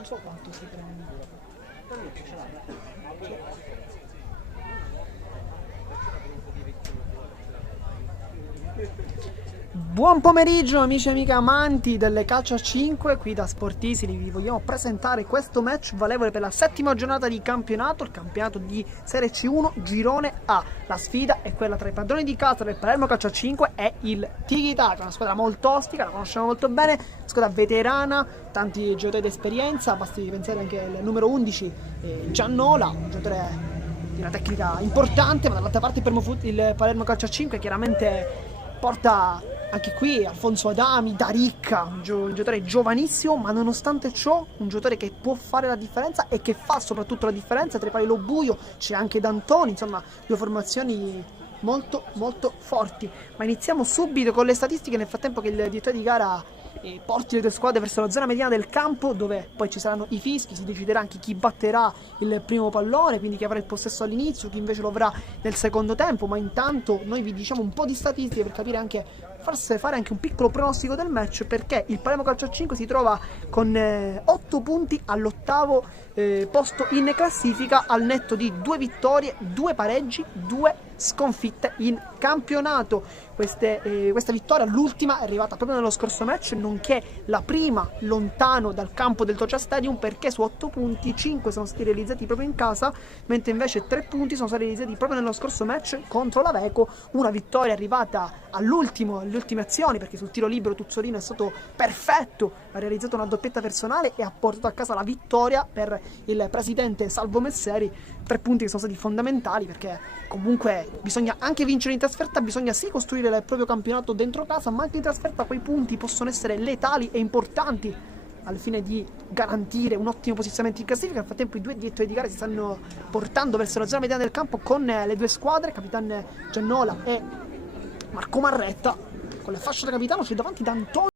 non so quanto si prende. Buon pomeriggio amici e amiche amanti delle calcio a 5, qui da Sportisili vi vogliamo presentare questo match valevole per la settima giornata di campionato, il campionato di Serie C1 Girone A. La sfida è quella tra i padroni di casa del Palermo Calcio a 5 e il Tiki Taka, una squadra molto ostica, la conosciamo molto bene, squadra veterana, tanti giocatori di esperienza, basti pensare anche al numero 11 Giannola, un giocatore di una tecnica importante, ma dall'altra parte il Palermo Calcio a 5 chiaramente porta anche qui Alfonso Adami, Daricca, un giocatore giovanissimo, ma nonostante ciò un giocatore che può fare la differenza e che fa soprattutto la differenza. Tra i pali Lo Buio c'è anche D'Antoni, insomma due formazioni molto molto forti. Ma iniziamo subito con le statistiche nel frattempo che il direttore di gara porti le due squadre verso la zona mediana del campo, dove poi ci saranno i fischi, si deciderà anche chi batterà il primo pallone, quindi chi avrà il possesso all'inizio, chi invece lo avrà nel secondo tempo. Ma intanto noi vi diciamo un po' di statistiche per capire anche, forse fare anche un piccolo pronostico del match, perché il Palermo Calcio a 5 si trova con 8 punti all'ottavo posto in classifica, al netto di 2 vittorie, 2 pareggi, 2 sconfitte in campionato. Questa vittoria, l'ultima, è arrivata proprio nello scorso match, nonché la prima lontano dal campo del Toccia Stadium, perché su 8 punti 5 sono stati realizzati proprio in casa, mentre invece 3 punti sono stati realizzati proprio nello scorso match contro l'Aveco. Una vittoria arrivata alle ultime azioni, perché sul tiro libero Tuzzolino è stato perfetto, ha realizzato una doppietta personale e ha portato a casa la vittoria per il presidente Salvo Messeri. 3 punti che sono stati fondamentali, perché comunque bisogna anche vincere in trasferta, bisogna sì costruire il proprio campionato dentro casa, ma anche in trasferta quei punti possono essere letali e importanti al fine di garantire un ottimo posizionamento in classifica. Nel frattempo i due direttori di gara si stanno portando verso la zona mediana del campo con le due squadre, Capitan Giannola e Marco Marretta, con le fasce da capitano. C'è davanti D'Antoni.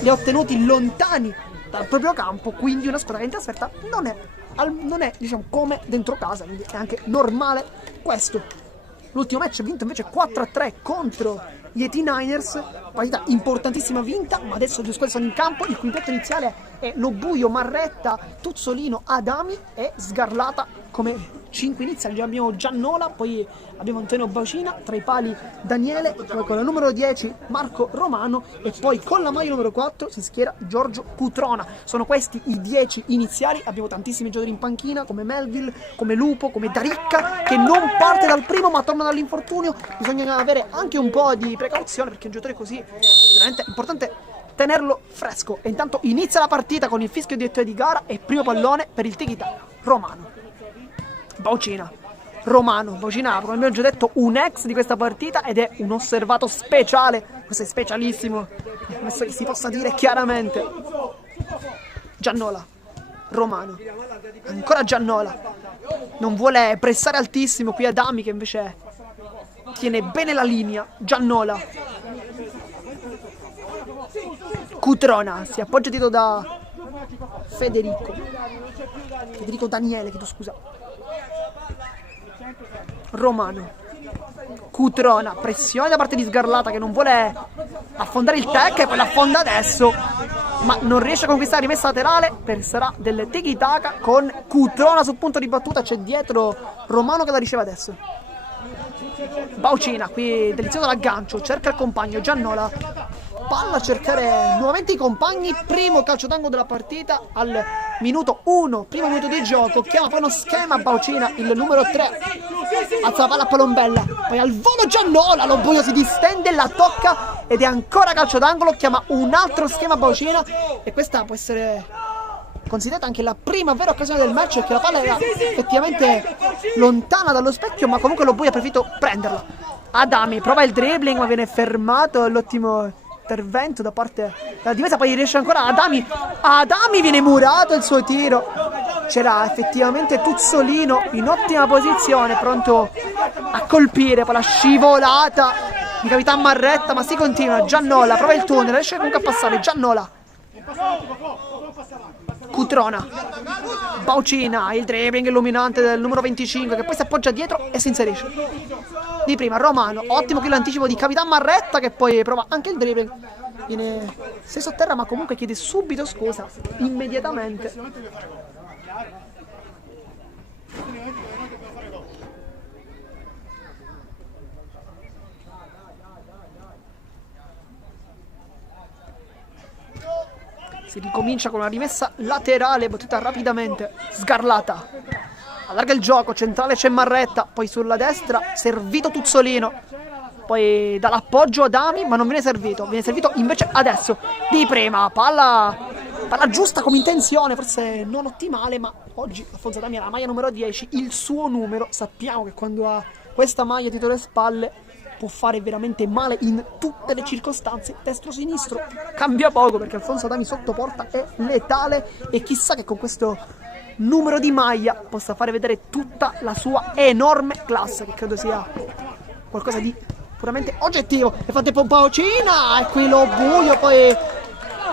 Li ha ottenuti lontani dal proprio campo, quindi una squadra che in trasferta non è diciamo come dentro casa, quindi è anche normale questo. L'ultimo match è vinto invece 4-3 contro gli 89ers, partita importantissima vinta, ma adesso le due squadre sono in campo. Il quintetto iniziale è Lo Buio, Marretta, Tuzzolino, Adami e Sgarlata come 5 iniziali. Abbiamo Giannola, poi abbiamo Antonio Bacina, tra i pali Daniele, poi con la numero 10 Marco Romano e poi con la maglia numero 4 si schiera Giorgio Cutrona. Sono questi i 10 iniziali. Abbiamo tantissimi giocatori in panchina come Melville, come Lupo, come Daricca, che non parte dal primo ma torna dall'infortunio. Bisogna avere anche un po' di precauzione, perché un giocatore così veramente importante tenerlo fresco. E intanto inizia la partita con il fischio direttore di gara e primo pallone per il tiki-taka romano. Baucina. Romano, Baucina, come abbiamo già detto, un ex di questa partita ed è un osservato speciale. Questo è specialissimo, ammesso che si possa dire chiaramente. Giannola, Romano, ancora Giannola. Non vuole pressare altissimo qui Adami che invece tiene bene la linea. Giannola. Cutrona, si appoggia dietro da Federico Daniele, chiedo scusa. Romano. Cutrona, pressione da parte di Sgarlata che non vuole affondare il tech e poi l'affonda adesso, ma non riesce a conquistare la rimessa laterale, sarà del tiki-taka con Cutrona sul punto di battuta, c'è dietro Romano che la riceve adesso. Baucina, qui delizioso l'aggancio, cerca il compagno, Giannola, palla a cercare nuovamente i compagni, primo calcio d'angolo della partita al minuto 1, primo minuto di gioco, chiama poi uno schema Baucina, il numero 3, alza la palla a Palombella, poi al volo Giannola, lo buio si distende, la tocca ed è ancora calcio d'angolo, chiama un altro schema Baucina e questa può essere considerata anche la prima vera occasione del match perché la palla era effettivamente lontana dallo specchio, ma comunque lo buio ha preferito prenderla. Adami prova il dribbling ma viene fermato, l'ottimo intervento da parte della difesa, poi riesce ancora Adami viene murato il suo tiro, c'era effettivamente Tuzzolino in ottima posizione pronto a colpire, poi la scivolata di Capitan Marretta, ma si continua. Giannola prova il tunnel, riesce comunque a passare. Giannola, Cutrona, Baucina, il dribbling illuminante del numero 25 che poi si appoggia dietro e si inserisce. Di prima Romano, ottimo qui l'anticipo di Capitan Marretta che poi prova anche il dribbling, viene stesso a terra ma comunque chiede subito scusa, immediatamente. Si ricomincia con una rimessa laterale battuta rapidamente. Sgarlata allarga il gioco, centrale c'è Marretta, poi sulla destra servito Tuzzolino, poi dall'appoggio Adami ma non viene servito invece adesso di prima, palla giusta come intenzione, forse non ottimale, ma oggi Alfonso Adami ha la maglia numero 10, il suo numero, sappiamo che quando ha questa maglia dietro le spalle può fare veramente male in tutte le circostanze. Destro-sinistro cambia poco perché Alfonso Adami sotto porta è letale e chissà che con questo numero di maglia possa fare vedere tutta la sua enorme classe, che credo sia qualcosa di puramente oggettivo. E fate Baucina e qui lo buio, poi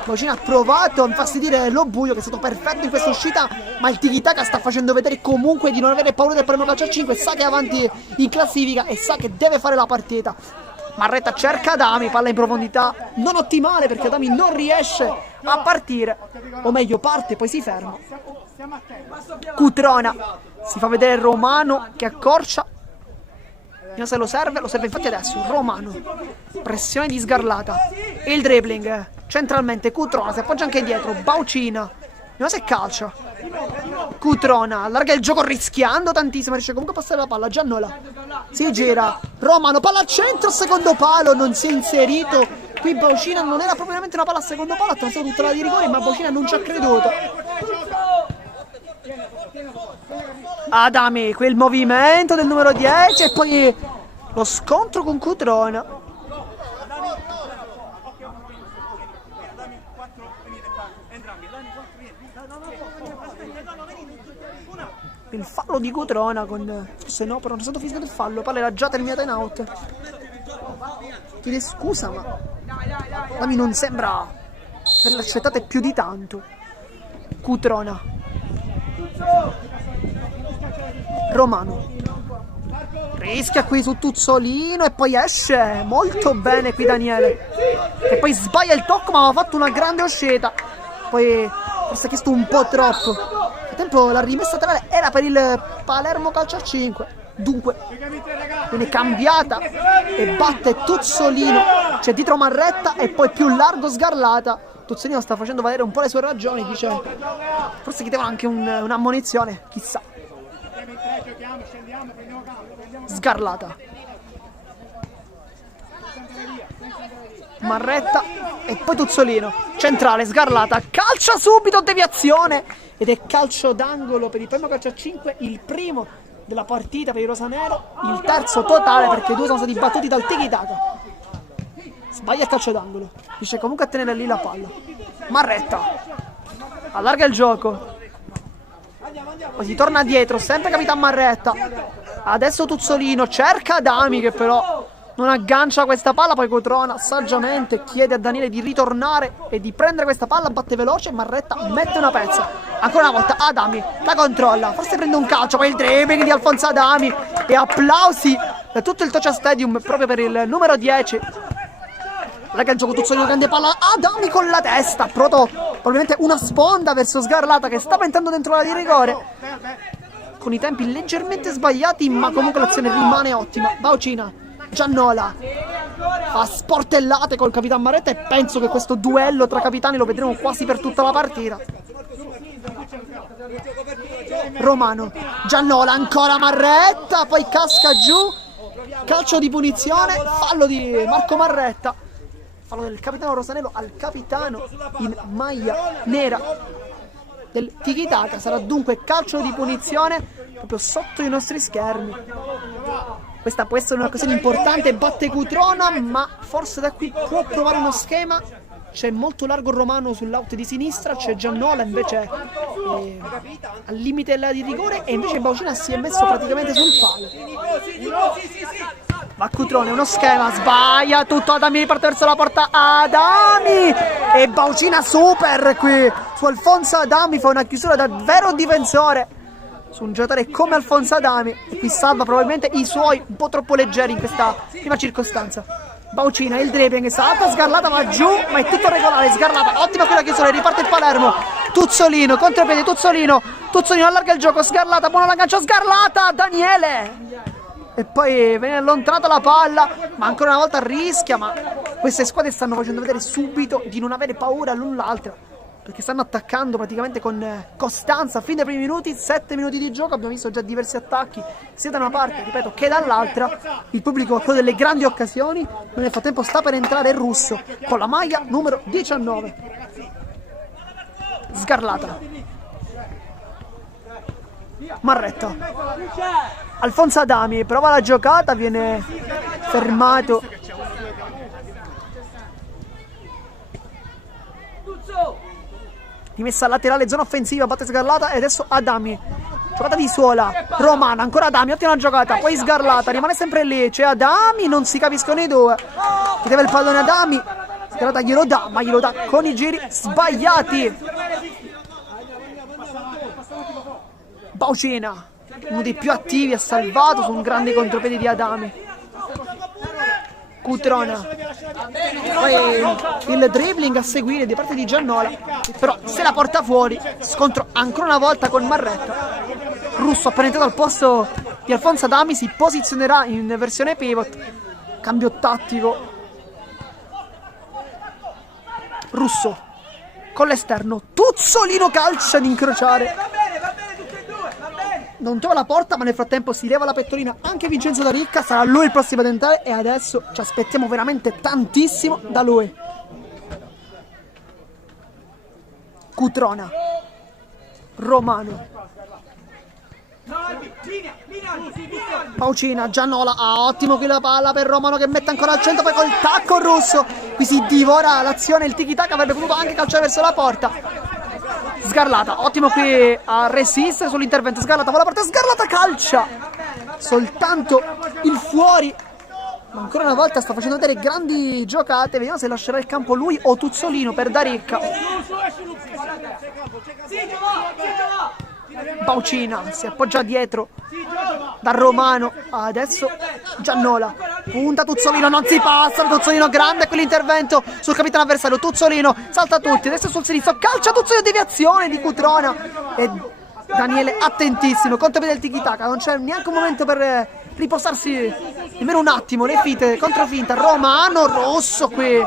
Baucina ha provato a infastidire lo buio che è stato perfetto in questa uscita, ma il tiki-taka sta facendo vedere comunque di non avere paura del primo calcio a 5, sa che è avanti in classifica e sa che deve fare la partita. Marretta cerca Adami, palla in profondità non ottimale perché Adami non riesce a partire, o meglio parte poi si ferma. Cutrona, si fa vedere Romano che accorcia, vediamo se lo serve infatti adesso. Romano, pressione di Sgarlata, il dribbling centralmente, Cutrona si appoggia anche dietro, Baucina, vediamo se calcia. Cutrona allarga il gioco rischiando tantissimo, riesce comunque a passare la palla. Giannola si gira, Romano, palla al centro, secondo palo, non si è inserito. Qui Baucina non era propriamente una palla a secondo palo, ha trasformato tutta la di rigore, ma Baucina non ci ha creduto. Adami, quel movimento del numero 10 e poi lo scontro con Cutrona. Il fallo di Cutrona con... forse no, però non è stato fischiato il fallo, palla era già terminata in out. Chiede scusa, ma Adami non sembra averla accettata più di tanto. Cutrona, Romano rischia qui su Tuzzolino e poi esce molto bene qui Daniele, che poi sbaglia il tocco ma aveva fatto una grande uscita, poi forse ha chiesto un po' troppo. Nel tempo la rimessa laterale era per il Palermo calcio a 5, dunque viene cambiata e batte Tuzzolino, c'è dietro Marretta e poi più largo Sgarlata. Tuzzolino sta facendo valere un po' le sue ragioni, dice forse chiedevano anche un'ammonizione, chissà. Sgarlata, Marretta e poi Tuzzolino, centrale, Sgarlata, calcia subito, deviazione ed è calcio d'angolo per il primo calcio a 5, il primo della partita per il rosanero, il terzo totale perché i due sono stati battuti dal tiki-taka. Sbaglia il calcio d'angolo, riesce comunque a tenere lì la palla. Marretta allarga il gioco, poi si torna dietro, sempre Capitan Marretta. Adesso Tuzzolino cerca Adami che però non aggancia questa palla, poi Cutrona saggiamente chiede a Daniele di ritornare e di prendere questa palla, batte veloce, Marretta mette una pezza. Ancora una volta Adami la controlla, forse prende un calcio, poi il dribbling di Alfonso Adami e applausi da tutto il Tocha Stadium proprio per il numero 10. Raga, il gioco Tuzzolino, grande palla, Adami con la testa, probabilmente una sponda verso Sgarlata che stava entrando dentro la di rigore con i tempi leggermente sbagliati, ma comunque l'azione rimane ottima. Baucina, Giannola fa sportellate col Capitan Marretta e penso che questo duello tra capitani lo vedremo quasi per tutta la partita. Romano, Giannola, ancora Marretta, poi casca giù, calcio di punizione, fallo di Marco Marretta, fallo del capitano rosanello al capitano in maglia nera del tiki-taka. Sarà dunque calcio di punizione proprio sotto i nostri schermi. Questa può essere un'occasione importante, batte Cutrona, ma forse da qui può provare uno schema. C'è molto largo Romano sull'out di sinistra, c'è Giannola invece al limite della di rigore e invece Baucina si è messo praticamente sul palo. Va Cutrone, uno schema, sbaglia tutto, Adami riparte verso la porta, Adami e Baucina super qui su Alfonso Adami, fa una chiusura da vero difensore su un giocatore come Alfonso Adami e qui salva probabilmente i suoi un po' troppo leggeri in questa prima circostanza. Baucina, il dribbling, salta, Sgarlata va giù, ma è tutto regolare, Sgarlata, ottima quella chiusura, riparte il Palermo, Tuzzolino, contropiede, Tuzzolino allarga il gioco, Sgarlata, buona l'aggancio, Sgarlata, Daniele! E poi viene allontranata la palla, ma ancora una volta rischia, ma queste squadre stanno facendo vedere subito di non avere paura l'un l'altra, perché stanno attaccando praticamente con costanza fin dai primi minuti. 7 minuti di gioco, abbiamo visto già diversi attacchi sia da una parte, ripeto, che dall'altra. Il pubblico ha quello delle grandi occasioni, nel frattempo sta per entrare il russo con la maglia numero 19. Sgarlata, Marretta, Alfonso Adami prova la giocata, viene fermato. Rimessa laterale, zona offensiva, batte Sgarlata e adesso Adami. Giocata di Suola, Romano, ancora Adami, ottima giocata, poi Sgarlata, rimane sempre lì, c'è Adami, non si capiscono i due. Chiedeva il pallone Adami, Sgarlata glielo dà, ma glielo dà con i giri sbagliati. Baucina, uno dei più attivi, ha salvato su un grande contropiede di Adami. Cutrona, poi il dribbling a seguire da parte di Giannola, però se la porta fuori, scontro ancora una volta con Marretta. Russo appena entrato al posto di Alfonso Adami si posizionerà in versione pivot, cambio tattico. Russo con l'esterno, Tuzzolino calcia ad incrociare, non trova la porta, ma nel frattempo si leva la pettorina anche Vincenzo Da Ricca, sarà lui il prossimo ad entrare e adesso ci aspettiamo veramente tantissimo da lui. Cutrona, Romano, Baucina, Giannola, ottimo qui la palla per Romano che mette ancora al centro, poi col tacco Russo, qui si divora l'azione, il tiki-taka, avrebbe potuto anche calciare verso la porta. Sgarlata, ottimo qui a resistere sull'intervento, Sgarlata va alla porta, Sgarlata calcia soltanto il fuori, ma ancora una volta sta facendo vedere grandi giocate. Vediamo se lascerà il campo lui o Tuzzolino per Da Ricca. Baucina si appoggia dietro da Romano, adesso Giannola, punta Tuzzolino, non si passa, Tuzzolino grande quell'intervento sul capitano avversario, Tuzzolino salta tutti, adesso sul sinistro, calcia Tuzzolino, deviazione di Cutrona e Daniele attentissimo, contropiede del tiki-taka, non c'è neanche un momento per riposarsi nemmeno un attimo, le finte, controfinta, Romano, Rosso qui,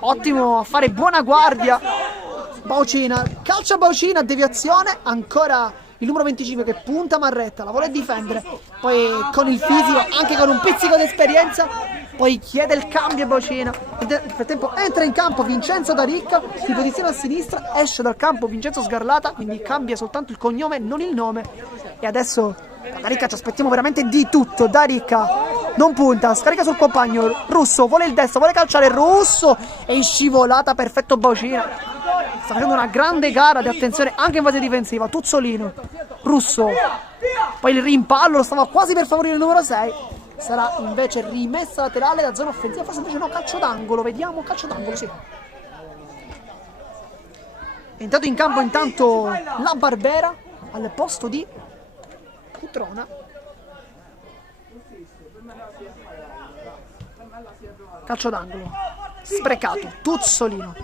ottimo a fare buona guardia. Baucina, calcia Baucina, deviazione, ancora il numero 25 che punta Marretta, la vuole difendere, poi con il fisico, anche con un pizzico di esperienza, poi chiede il cambio Bocina. Nel frattempo entra in campo Vincenzo D'Aricca, si posiziona a sinistra, esce dal campo Vincenzo Sgarlata, quindi cambia soltanto il cognome, non il nome. E adesso da D'Aricca ci aspettiamo veramente di tutto. D'Aricca non punta, scarica sul compagno, Russo vuole il destro, vuole calciare, Russo è in scivolata, perfetto Bocina. Sta facendo una grande gara di attenzione anche in fase difensiva. Tuzzolino, Russo, poi il rimpallo lo stava quasi per favorire il numero 6. Sarà invece rimessa laterale da zona offensiva, forse invece no, calcio d'angolo, vediamo, calcio d'angolo, sì. È entrato in campo intanto la Barbera al posto di Cutrona. Calcio d'angolo, sprecato, Tuzzolino.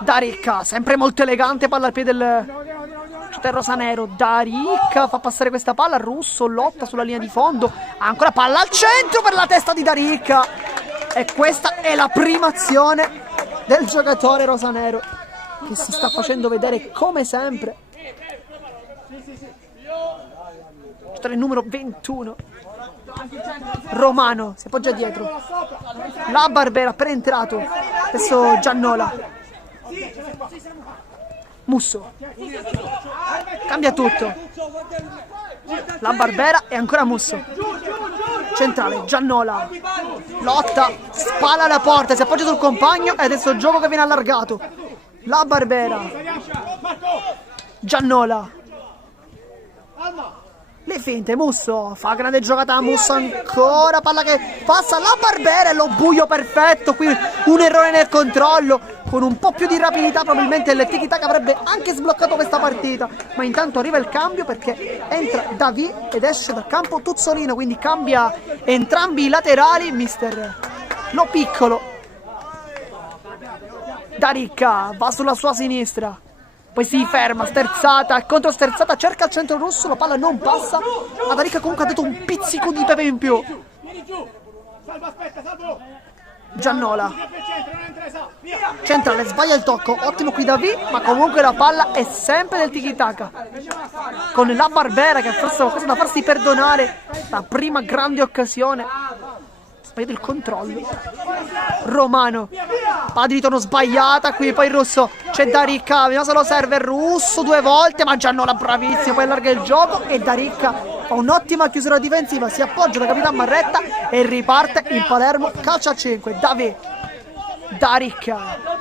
D'Aricca, sempre molto elegante, palla al piede del rosanero. D'Aricca fa passare questa palla, Russo lotta sulla linea di fondo, ancora palla al centro per la testa di D'Aricca. E questa è la prima azione del giocatore rosanero, che si sta facendo vedere come sempre. Giocatore numero 21. Romano si appoggia dietro, la Barbera appena entrato, adesso Giannola, Musso, cambia tutto, la Barbera e ancora Musso, centrale, Giannola, lotta, spalla alla porta, si appoggia sul compagno e adesso il gioco che viene allargato, la Barbera, Giannola, le finte, Musso, fa grande giocata, Musso ancora, palla che passa, la Barbera e lo buio perfetto, qui un errore nel controllo, con un po' più di rapidità probabilmente il tiki-taka avrebbe anche sbloccato questa partita, ma intanto arriva il cambio perché entra Davi ed esce dal campo Tuzzolino, quindi cambia entrambi i laterali, mister Lo Piccolo. D'Aricca va sulla sua sinistra, poi si ferma, sterzata, contro sterzata, cerca il centro rosso, la palla non passa, ma D'Aricca comunque ha dato un pizzico di pepe in più. Giannola, centrale, sbaglia il tocco, ottimo qui Davi, ma comunque la palla è sempre del tiki-taka, con la Barbera che forse ha qualcosa da farsi perdonare, la prima grande occasione. Sbagliato il controllo. Romano, palla di ritorno sbagliata, qui poi il Russo, c'è D'Aricca, vediamo se lo serve il Russo due volte, ma Giannola bravissimo, poi allarga il gioco e D'Aricca fa un'ottima chiusura difensiva, si appoggia da Capitan Marretta e riparte in Palermo, calcio a 5, Davi, D'Aricca,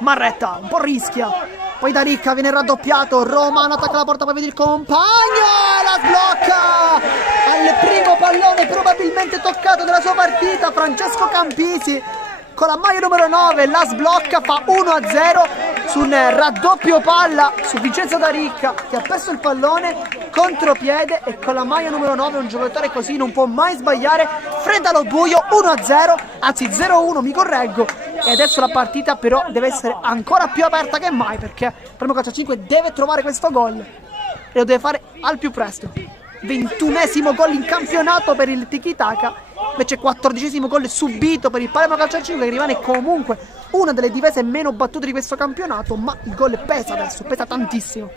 Marretta, un po' rischia, poi D'Aricca viene raddoppiato, Romano attacca la porta, poi vede il compagno e la sblocca al primo pallone probabilmente toccato della sua partita, Francesco Campisi con la maglia numero 9, la sblocca, fa 1-0 su un raddoppio palla su Vincenzo D'Aricca che ha perso il pallone, contropiede, e con la maglia numero 9 un giocatore così non può mai sbagliare, fredda allo buio, 1-0, anzi 0-1, mi correggo, e adesso la partita però deve essere ancora più aperta che mai perché il primo calcio a 5 deve trovare questo gol e lo deve fare al più presto. 21esimo gol in campionato per il tiki-taka, invece 14esimo gol subito per il Palermo Calcio a 5 che rimane comunque una delle difese meno battute di questo campionato, ma il gol pesa adesso, pesa tantissimo.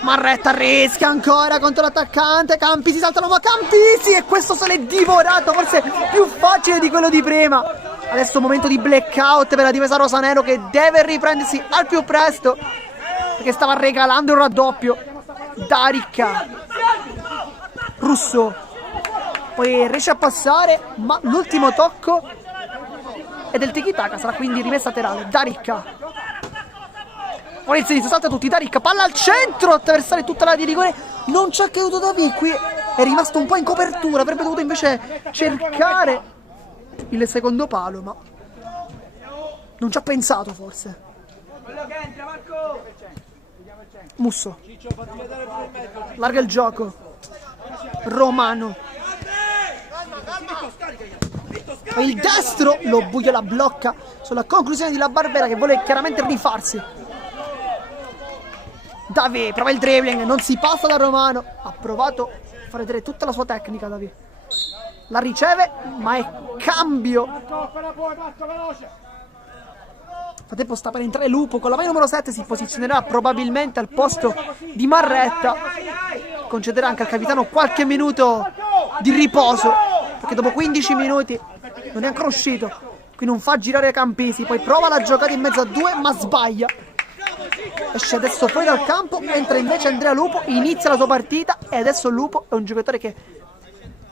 Marretta rischia ancora contro l'attaccante, Campisi salta l'uomo, Campisi, e questo se l'è divorato, forse più facile di quello di prima. Adesso momento di blackout per la difesa rosanero che deve riprendersi al più presto perché stava regalando un raddoppio. D'Aricca, Russo, poi riesce a passare, ma l'ultimo tocco è del tiki-taka, sarà quindi rimessa laterale. D'Aricca, ora il sinistro, salta tutti, D'Aricca, palla al centro, attraversare tutta la di rigore, non ci ha creduto Davi, qui è rimasto un po' in copertura, avrebbe dovuto invece cercare il secondo palo, ma non ci ha pensato forse. Musso, larga il gioco, Romano, il destro, lo buio la blocca sulla conclusione di la Barbera che vuole chiaramente rifarsi. Davi prova il dribbling, non si passa da Romano, ha provato a far vedere tutta la sua tecnica Davi, la riceve ma è cambio frattempo sta per entrare Lupo, con la maglia numero 7 si posizionerà probabilmente al posto di Marretta, concederà anche al capitano qualche minuto di riposo, perché dopo 15 minuti non è ancora uscito, quindi non fa girare Campisi, poi prova la giocata in mezzo a due ma sbaglia, esce adesso fuori dal campo, entra invece Andrea Lupo, inizia la sua partita e adesso Lupo è un giocatore che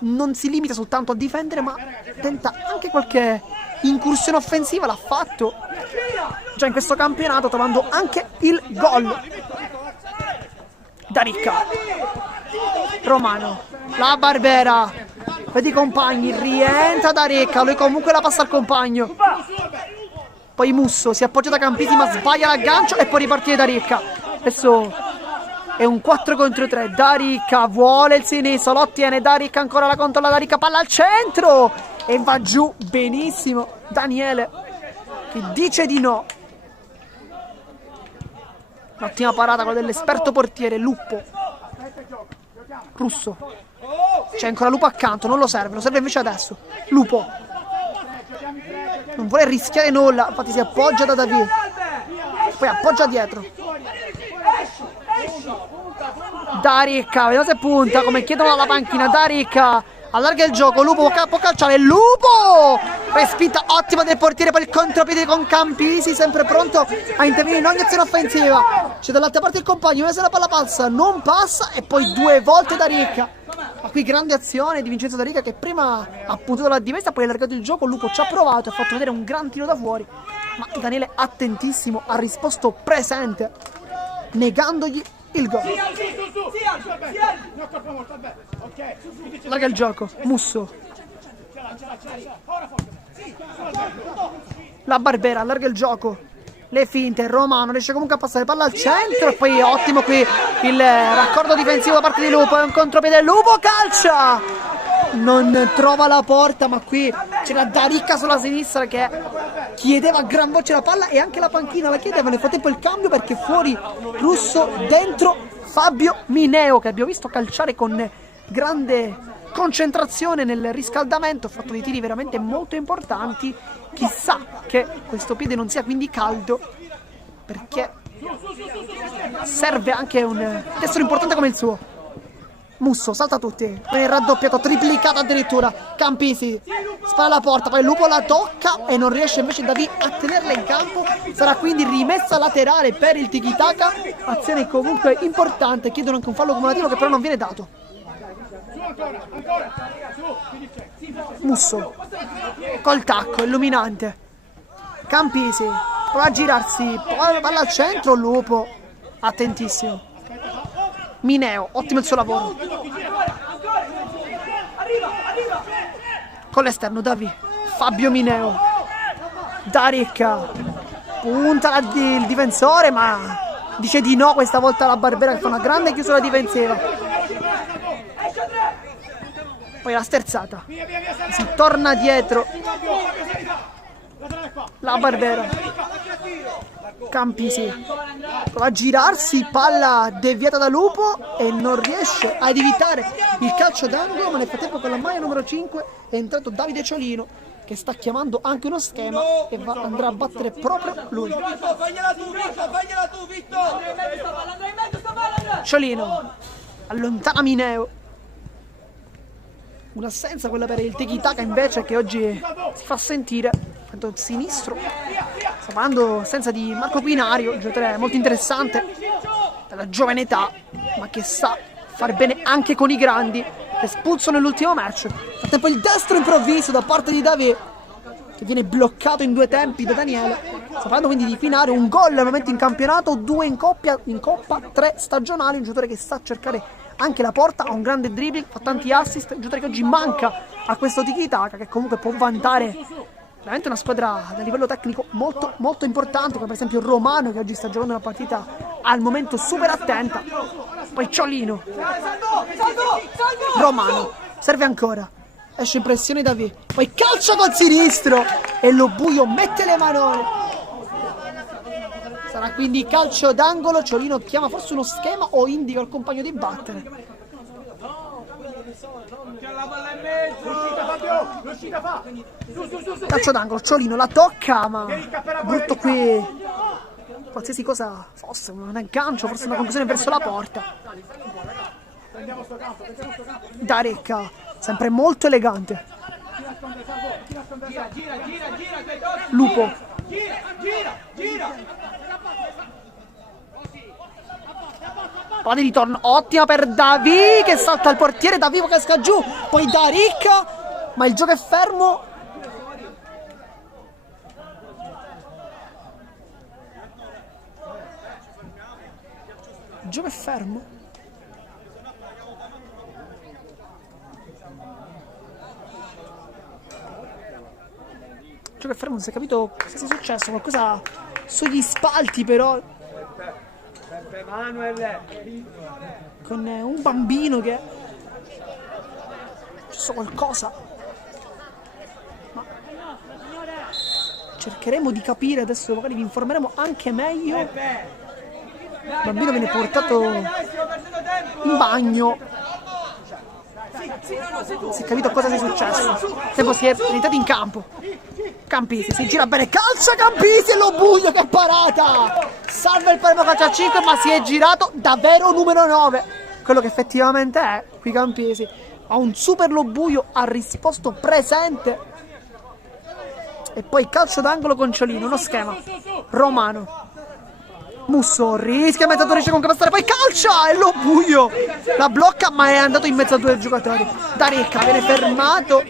non si limita soltanto a difendere ma tenta anche qualche incursione offensiva, l'ha fatto già in questo campionato trovando anche il gol. Da Ricca, Romano, la Barbera, vedi i compagni, rientra da Ricca, lui comunque la passa al compagno, poi Musso si appoggia da Campisi ma sbaglia l'aggancio e poi ripartire da Ricca. Adesso è un 4 contro 3, da Ricca vuole il sinistro, lo ottiene, da Ricca ancora la controlla, da Ricca palla al centro e va giù benissimo Daniele che dice di no. L'ottima parata, quella dell'esperto portiere Lupo. Russo, c'è ancora Lupo accanto, non lo serve invece adesso. Lupo non vuole rischiare nulla, infatti si appoggia da David, poi appoggia dietro. Da Ricca, vediamo se punta, come chiedono dalla panchina. Da Ricca allarga il gioco, Lupo può calciare, Lupo! Respinta ottima del portiere, poi il contropiede con Campisi, sempre pronto a intervenire in ogni azione offensiva. C'è dall'altra parte il compagno, vede se la palla passa, non passa e poi due volte da Ricca. Ma qui grande azione di Vincenzo Da Ricca che prima ha puntato la difesa, poi ha allargato il gioco, Lupo ci ha provato, ha fatto vedere un gran tiro da fuori, ma Daniele attentissimo, ha risposto presente, negandogli il gol. Larga il gioco, Musso, la Barbera allarga il gioco, le finte, Romano riesce comunque a passare palla al centro e poi ottimo qui il raccordo difensivo da parte di Lupo, è un contropiede, Lupo calcia, non trova la porta, ma qui c'era Da Ricca sulla sinistra che chiedeva a gran voce la palla e anche la panchina la chiedeva. Nel frattempo il cambio perché fuori Russo, dentro Fabio Mineo che abbiamo visto calciare con grande concentrazione nel riscaldamento, ha fatto dei tiri veramente molto importanti. Chissà che questo piede non sia quindi caldo, perché serve anche un destro importante come il suo. Musso salta tutti, poi il raddoppiato, triplicato addirittura. Campisi spara la porta, poi Lupo la tocca e non riesce invece David a tenerla in campo. Sarà quindi rimessa laterale per il tiki-taka, azione comunque importante. Chiedono anche un fallo cumulativo che però non viene dato. Musso col tacco, illuminante. Campisi prova a girarsi, poi palla al centro, Lupo attentissimo. Mineo, ottimo il suo lavoro. Con l'esterno Davi, Fabio Mineo. Da Ricca punta il difensore ma dice di no questa volta la Barbera che fa una grande chiusura difensiva. Poi la sterzata, si torna dietro la Barbera. Campisi prova a girarsi, palla deviata da Lupo e non riesce ad evitare il calcio d'angolo, ma nel frattempo con la maglia numero 5 è entrato Davide Ciolino che sta chiamando anche uno schema e andrà a battere proprio lui. Ciolino allontana Mineo. Un'assenza quella per il tiki-taka invece che oggi si fa sentire. Tanto sinistro, sta parlando assenza di Marco Quinario, un giocatore molto interessante della giovane età ma che sa fare bene anche con i grandi, espulso nell'ultimo match. Nel frattempo il destro improvviso da parte di David che viene bloccato in due tempi da Daniele. Sta parlando quindi di Quinario, un gol al momento in campionato, 2 in coppa, 3 stagionali, un giocatore che sa cercare anche la porta, ha un grande dribbling, fa tanti assist, un giocatore che oggi manca a questo tiki-taka che comunque può vantare veramente una squadra da livello tecnico molto molto importante, come per esempio Romano che oggi sta giocando una partita al momento super attenta. Poi Ciolino, Romano, serve ancora, esce in pressione David, poi calcia col sinistro e lo buio mette le manone. Sarà quindi calcio d'angolo, Ciolino chiama forse uno schema o indica al compagno di battere. Calcio d'angolo, Ciolino la tocca, ma brutto qui. Qualsiasi cosa fosse, un aggancio, forse una conclusione verso la porta. Darek, sempre molto elegante. Lupo. Palla di ritorno, ottima per Davi che salta al portiere, Davi che casca giù, poi Darek, ma il gioco è fermo. Il gioco è fermo. Il gioco è fermo, non si è capito cosa sia successo, qualcosa sugli spalti però. Con un bambino che... C'è successo qualcosa. Ma... cercheremo di capire, adesso magari vi informeremo anche meglio. Il bambino viene portato in bagno. Si è capito cosa sia successo. Tempo si è rientrato in campo. Campisi si gira bene, calcia Campisi e lo buio, che parata! Salva il Palermo calcio a 5, ma si è girato davvero numero 9. Quello che effettivamente è qui Campisi. Ha un super Lobuio, ha risposto presente. E poi calcio d'angolo con Ciolino, uno schema. Romano. Musso rischia mezzo riesce con capacità, poi calcia e Lobuio la blocca, ma è andato in mezzo a due giocatori. Darek viene fermato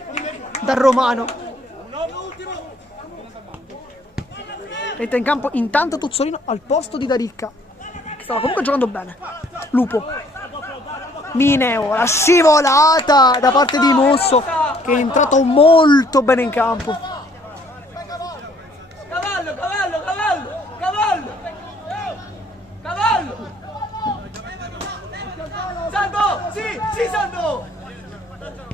da Romano. Entra in campo intanto Tuzzolino al posto di Darek, che stava comunque giocando bene. Lupo. Mineo, la scivolata da parte di Musso, che è entrato molto bene in campo. Cavallo, cavallo, cavallo, cavallo, cavallo. Salvo, sì, salvo.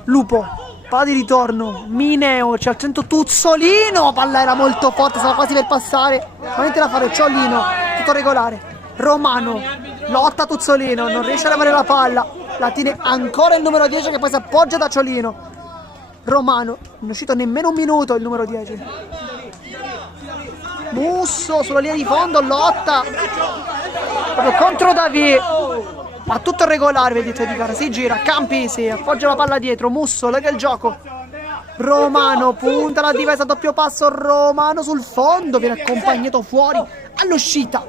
Lupo. Palla di ritorno, Mineo, c'è al centro Tuzzolino, palla era molto forte, stava quasi per passare, ma niente da fare, Ciolino, tutto regolare. Romano, lotta Tuzzolino, non riesce ad avere la palla, la tiene ancora il numero 10 che poi si appoggia da Ciolino. Romano, non è uscito nemmeno un minuto il numero 10. Musso sulla linea di fondo, lotta proprio contro Davi. Ma tutto regolare, vedete di gara, si gira, Campisi, appoggia la palla dietro, Musso, lega il gioco. Romano, punta la difesa a doppio passo, Romano sul fondo, viene accompagnato fuori all'uscita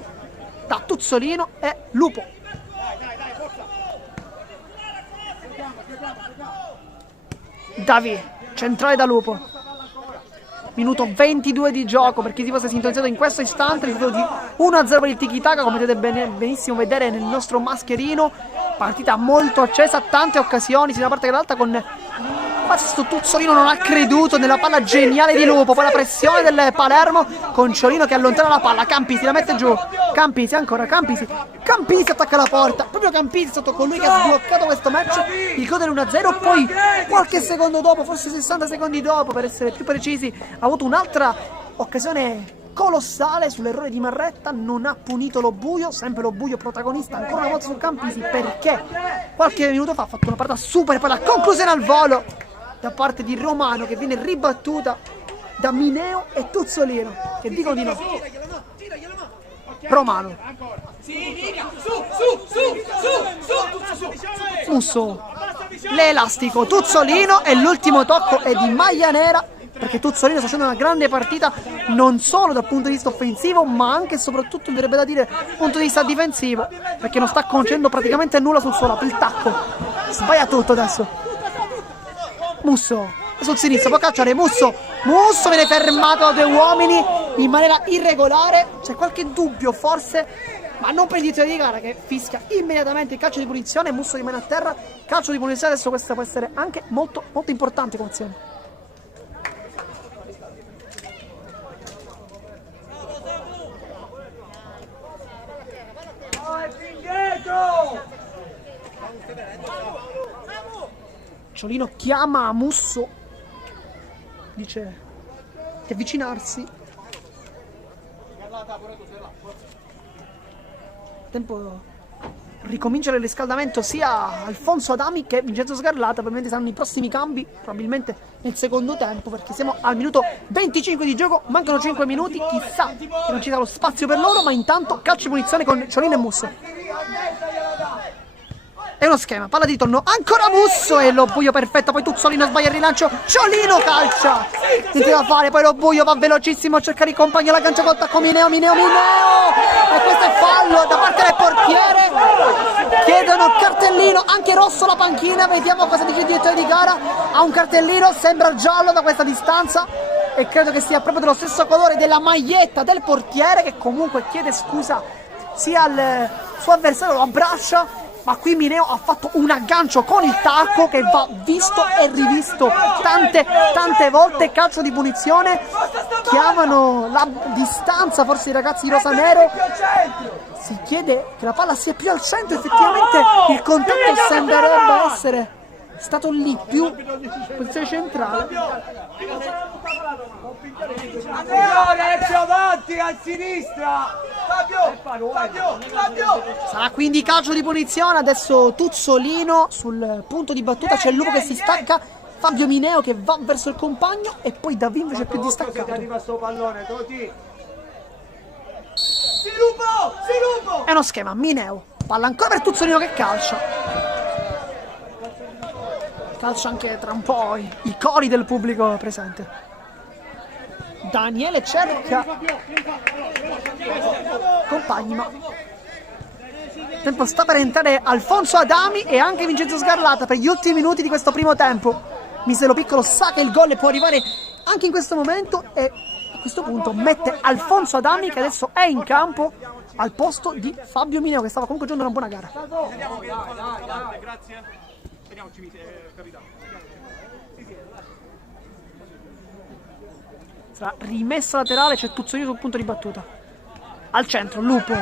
da Tuzzolino e Lupo. Davi, centrale da Lupo. Minuto 22 di gioco, per chi si fosse sintonizzato in questo istante, il risultato di 1-0 per il Tiki-Taka, come potete benissimo vedere nel nostro mascherino. Partita molto accesa, tante occasioni, sia da parte che dall'altra, con questo Tuzzolino non ha creduto nella palla geniale di Lupo, poi la pressione del Palermo con Ciolino che allontana la palla, Campisi la mette giù, Campisi ancora, Campisi attacca la porta, proprio Campisi sotto colui che ha sbloccato questo match, il gol dell'1-0, poi qualche secondo dopo, forse 60 secondi dopo per essere più precisi, ha avuto un'altra occasione colossale sull'errore di Marretta, non ha punito Lobuio, sempre Lobuio protagonista ancora una volta su Campisi, perché qualche minuto fa ha fatto una partita super per la conclusione al volo da parte di Romano, che viene ribattuta da Mineo e Tuzzolino, che dicono di no. Romano, Musso, l'elastico Tuzzolino, e l'ultimo tocco è di maglia nera, perché Tuzzolino sta facendo una grande partita non solo dal punto di vista offensivo, ma anche e soprattutto, verrebbe da dire, dal punto di vista difensivo, perché non sta concedendo praticamente nulla sul suo lato. Il tacco sbaglia tutto adesso. Musso sul sinistro, può calciare Musso viene fermato da due uomini in maniera irregolare. C'è qualche dubbio forse, ma non per il direttore di gara, che fischia immediatamente il calcio di punizione. Musso rimane a terra, calcio di punizione. Adesso questa può essere anche molto importante come azione. Ciolino chiama Musso, dice di avvicinarsi. Tempo ricominciare il riscaldamento sia Alfonso Adami che Vincenzo Sgarlata. Probabilmente saranno i prossimi cambi, probabilmente nel secondo tempo, perché siamo al minuto 25 di gioco, mancano 5 minuti, chissà che non ci sarà lo spazio per loro, ma intanto calcio di punizione con Ciolino e Musso. È uno schema, palla di torno, ancora Musso e lo buio perfetto, poi Tuzzolino sbaglia il rilancio, Ciolino calcia, niente da fare, poi lo buio va velocissimo a cercare i compagni, la gancia cotta con Mineo, e questo è fallo da parte del portiere, chiedono cartellino, anche rosso la panchina, vediamo cosa dice il direttore di gara, ha un cartellino, sembra giallo da questa distanza e credo che sia proprio dello stesso colore della maglietta del portiere, che comunque chiede scusa sia al suo avversario, lo abbraccia. Ma qui Mineo ha fatto un aggancio con il tacco che va visto e rivisto tante volte. Calcio di punizione, chiamano la distanza, forse i ragazzi di rosanero. Si chiede che la palla sia più al centro, effettivamente il contatto sembrerebbe essere stato lì, più posizione centrale. Andrea, più avanti, a sinistra. Fabio. Sarà quindi calcio di punizione. Adesso Tuzzolino sul punto di battuta, c'è il lupo che si stacca, Fabio Mineo che va verso il compagno e poi Davì invece più distaccato. Arriva sto pallone, Si lupo! È uno schema, Mineo, palla ancora per Tuzzolino che calcia anche tra un po' i cori del pubblico presente. Daniele cerca compagni, ma il tempo sta per entrare Alfonso Adami e anche Vincenzo Sgarlata per gli ultimi minuti di questo primo tempo. Miselo Piccolo sa che il gol può arrivare anche in questo momento e a questo punto mette Alfonso Adami, che adesso è in campo al posto di Fabio Mineo, che stava comunque giocando una buona gara. Grazie. Sarà rimessa laterale, c'è Tuzzolino sul punto di battuta. Al centro, Lupo.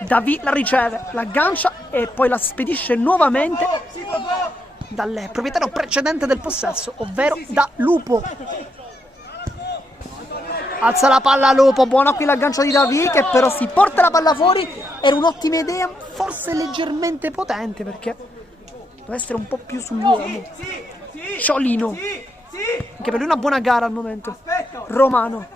Davì la riceve, l'aggancia e poi la spedisce nuovamente dal proprietario precedente del possesso, ovvero da Lupo. Alza la palla Lupo, buona qui l'aggancio di Davì che però si porta la palla fuori. Era un'ottima idea, forse leggermente potente perché deve essere un po' più sull'uomo. Ciolino, anche per lui una buona gara al momento. Romano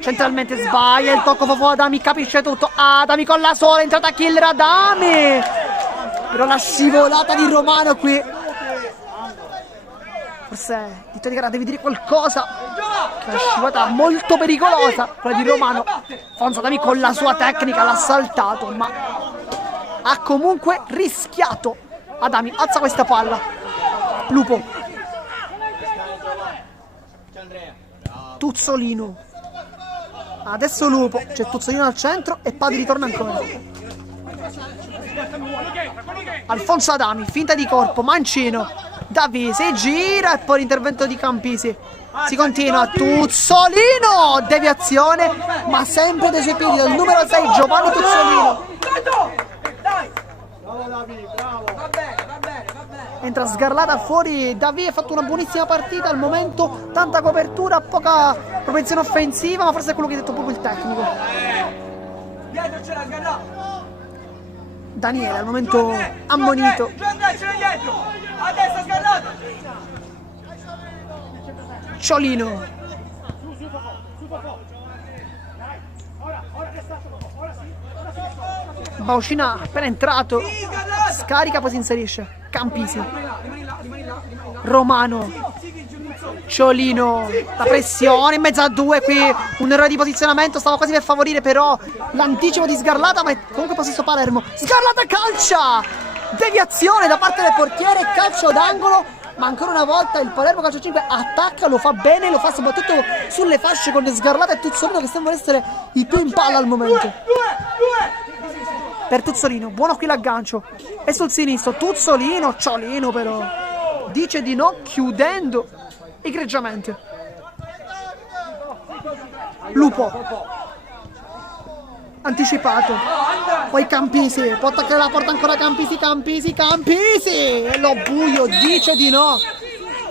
centralmente sbaglia, il tocco fa fuori Adami, capisce tutto. Adami con la sola, è entrata killer Adami, però la scivolata di Romano qui, forse Dito di gara devi dire qualcosa. Una scivolata molto pericolosa quella di Romano. Fonso Adami con la sua tecnica l'ha saltato, ma ha comunque rischiato. Adami alza questa palla, Lupo, Tuzzolino, adesso Lupo, c'è Tuzzolino al centro e Padri ritorna ancora. Alfonso Adami, finta di corpo, mancino, Davì si gira e poi l'intervento di Campisi. Si continua, Tuzzolino, deviazione, ma sempre dai suoi piedi, dal numero 6 Giovanni Tuzzolino. Entra Sgarlata fuori, Davì ha fatto una buonissima partita al momento, tanta copertura, poca propensione offensiva, ma forse è quello che ha detto proprio il tecnico. Daniele al momento ammonito. Ciolino. Baucina appena entrato, scarica poi si inserisce. Campisi, Romano, Ciolino, la pressione in mezzo a due qui, un errore di posizionamento, stava quasi per favorire però l'anticipo di Sgarlata, ma è comunque possesso Palermo. Sgarlata calcia, deviazione da parte del portiere, calcio d'angolo, ma ancora una volta il Palermo calcio 5 attacca, lo fa bene, lo fa soprattutto sulle fasce con Sgarlata e Tuzzolino che sembrano essere i più in palla al momento. Per Tuzzolino, buono qui l'aggancio, e sul sinistro Tuzzolino, Ciolino però dice di no, chiudendo egregiamente. Lupo anticipato, poi Campisi, può attaccare la porta ancora Campisi, e lo buio dice di no.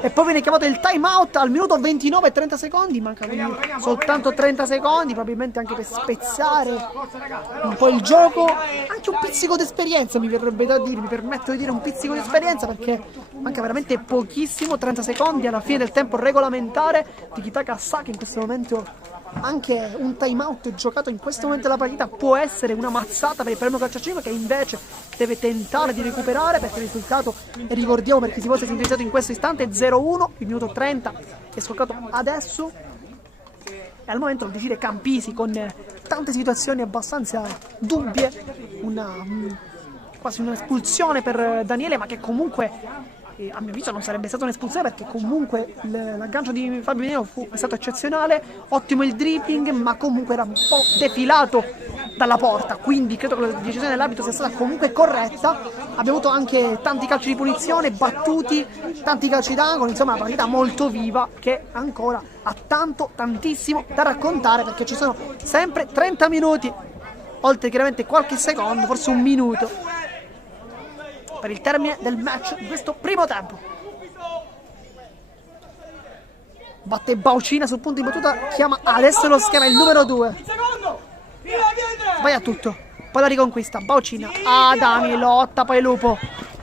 e poi viene chiamato il time out al minuto 29 e 30 secondi, mancano soltanto 30 secondi, probabilmente anche per spezzare un po' il gioco, anche un pizzico di esperienza mi verrebbe da dire, mi permetto di dire un pizzico di esperienza perché manca veramente pochissimo, 30 secondi alla fine del tempo regolamentare. Tiki-taka sa che in questo momento anche un time out giocato in questo momento della partita può essere una mazzata per il Palermo Calcio 5, che invece deve tentare di recuperare perché il risultato, e ricordiamo perché si fosse sintetizzato in questo istante, 0-1, il minuto 30 è scoccato adesso e al momento lo decide Campisi con tante situazioni abbastanza dubbie, quasi un'espulsione per Daniele, ma che comunque a mio avviso non sarebbe stata un'espulsione perché comunque l'aggancio di Fabio Vineo è stato eccezionale, ottimo il dribbling, ma comunque era un po' defilato dalla porta, quindi credo che la decisione dell'arbitro sia stata comunque corretta. Abbiamo avuto anche tanti calci di punizione battuti, tanti calci d'angolo, insomma una partita molto viva che ancora ha tantissimo da raccontare perché ci sono sempre 30 minuti, oltre chiaramente qualche secondo, forse un minuto per il termine del match di questo primo tempo. Batte Baucina sul punto di battuta, chiama Alessio lo schema, il numero 2. Sbaglia tutto, poi la riconquista, Baucina, Adami, lotta, poi Lupo,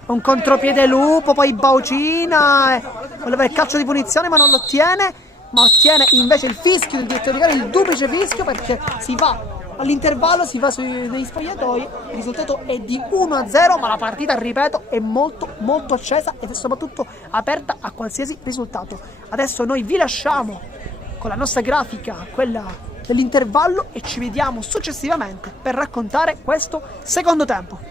un contropiede Lupo, poi Baucina, voleva il calcio di punizione ma non lo ottiene, ma ottiene invece il fischio del direttore di gara, il duplice fischio perché si va all'intervallo, si va negli spogliatoi, il risultato è di 1-0, ma la partita, ripeto, è molto accesa ed è soprattutto aperta a qualsiasi risultato. Adesso noi vi lasciamo con la nostra grafica, quella dell'intervallo, e ci vediamo successivamente per raccontare questo secondo tempo.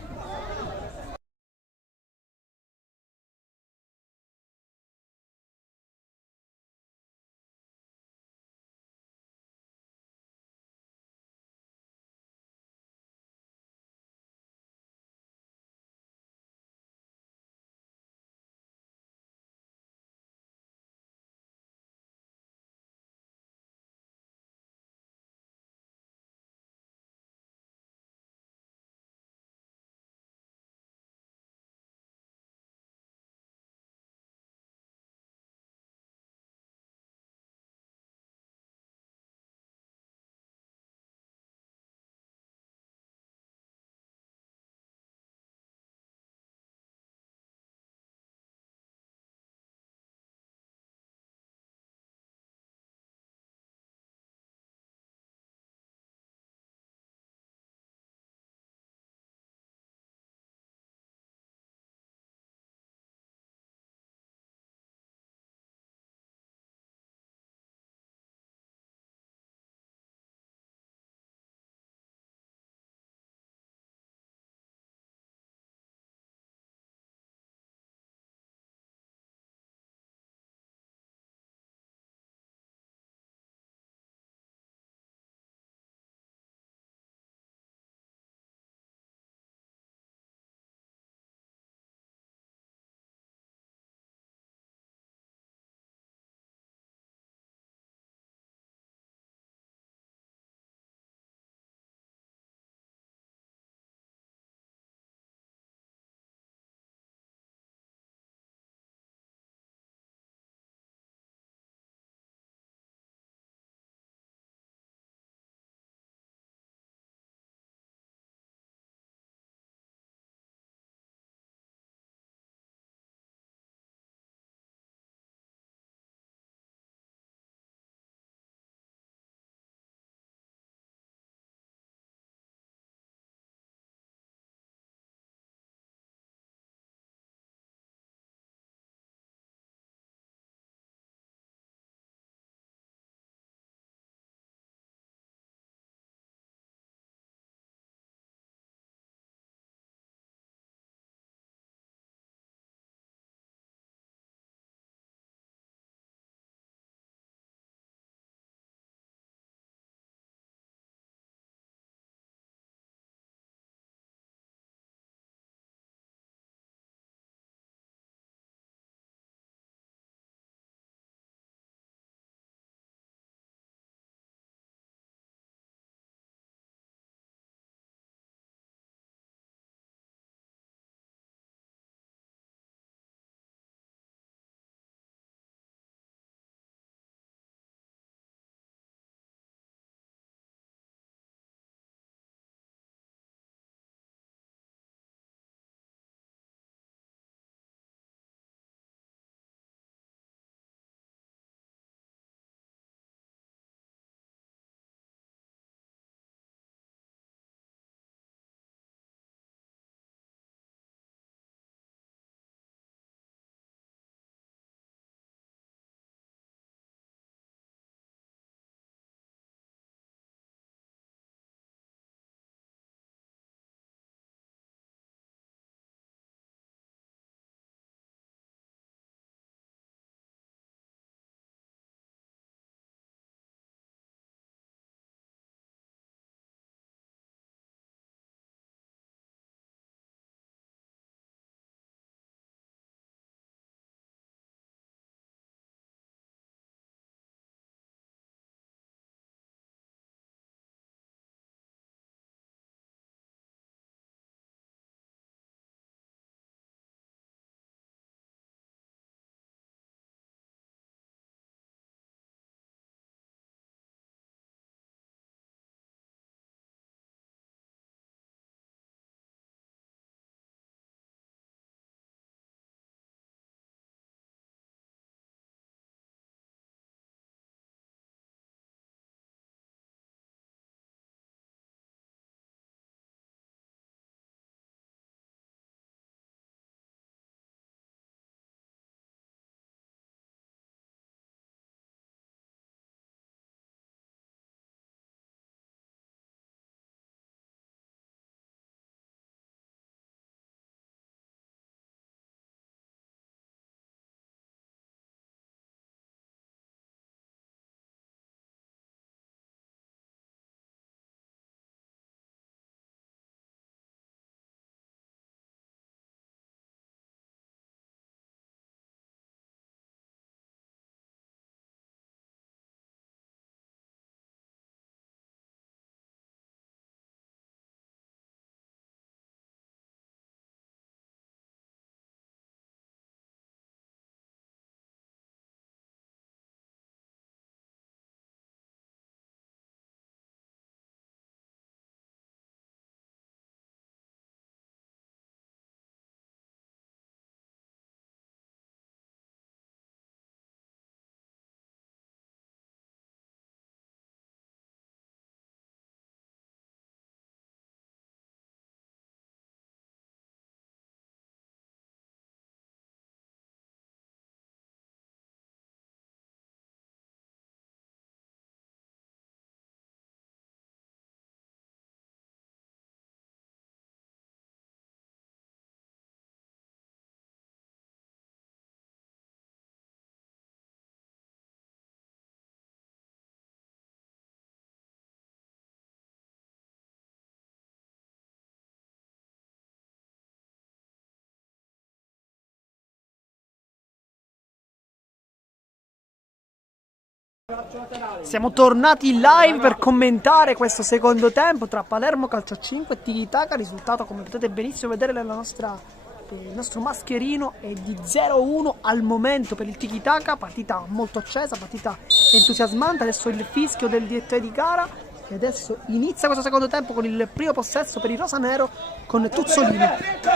Siamo tornati live per commentare questo secondo tempo tra Palermo Calcio 5 e Tiki Taka. Risultato, come potete benissimo vedere nella il nostro mascherino, è di 0-1 al momento per il Tiki Taka. Partita molto accesa, partita entusiasmante. Adesso il fischio del direttore di gara e adesso inizia questo secondo tempo con il primo possesso per il rosanero con Tuzzolino.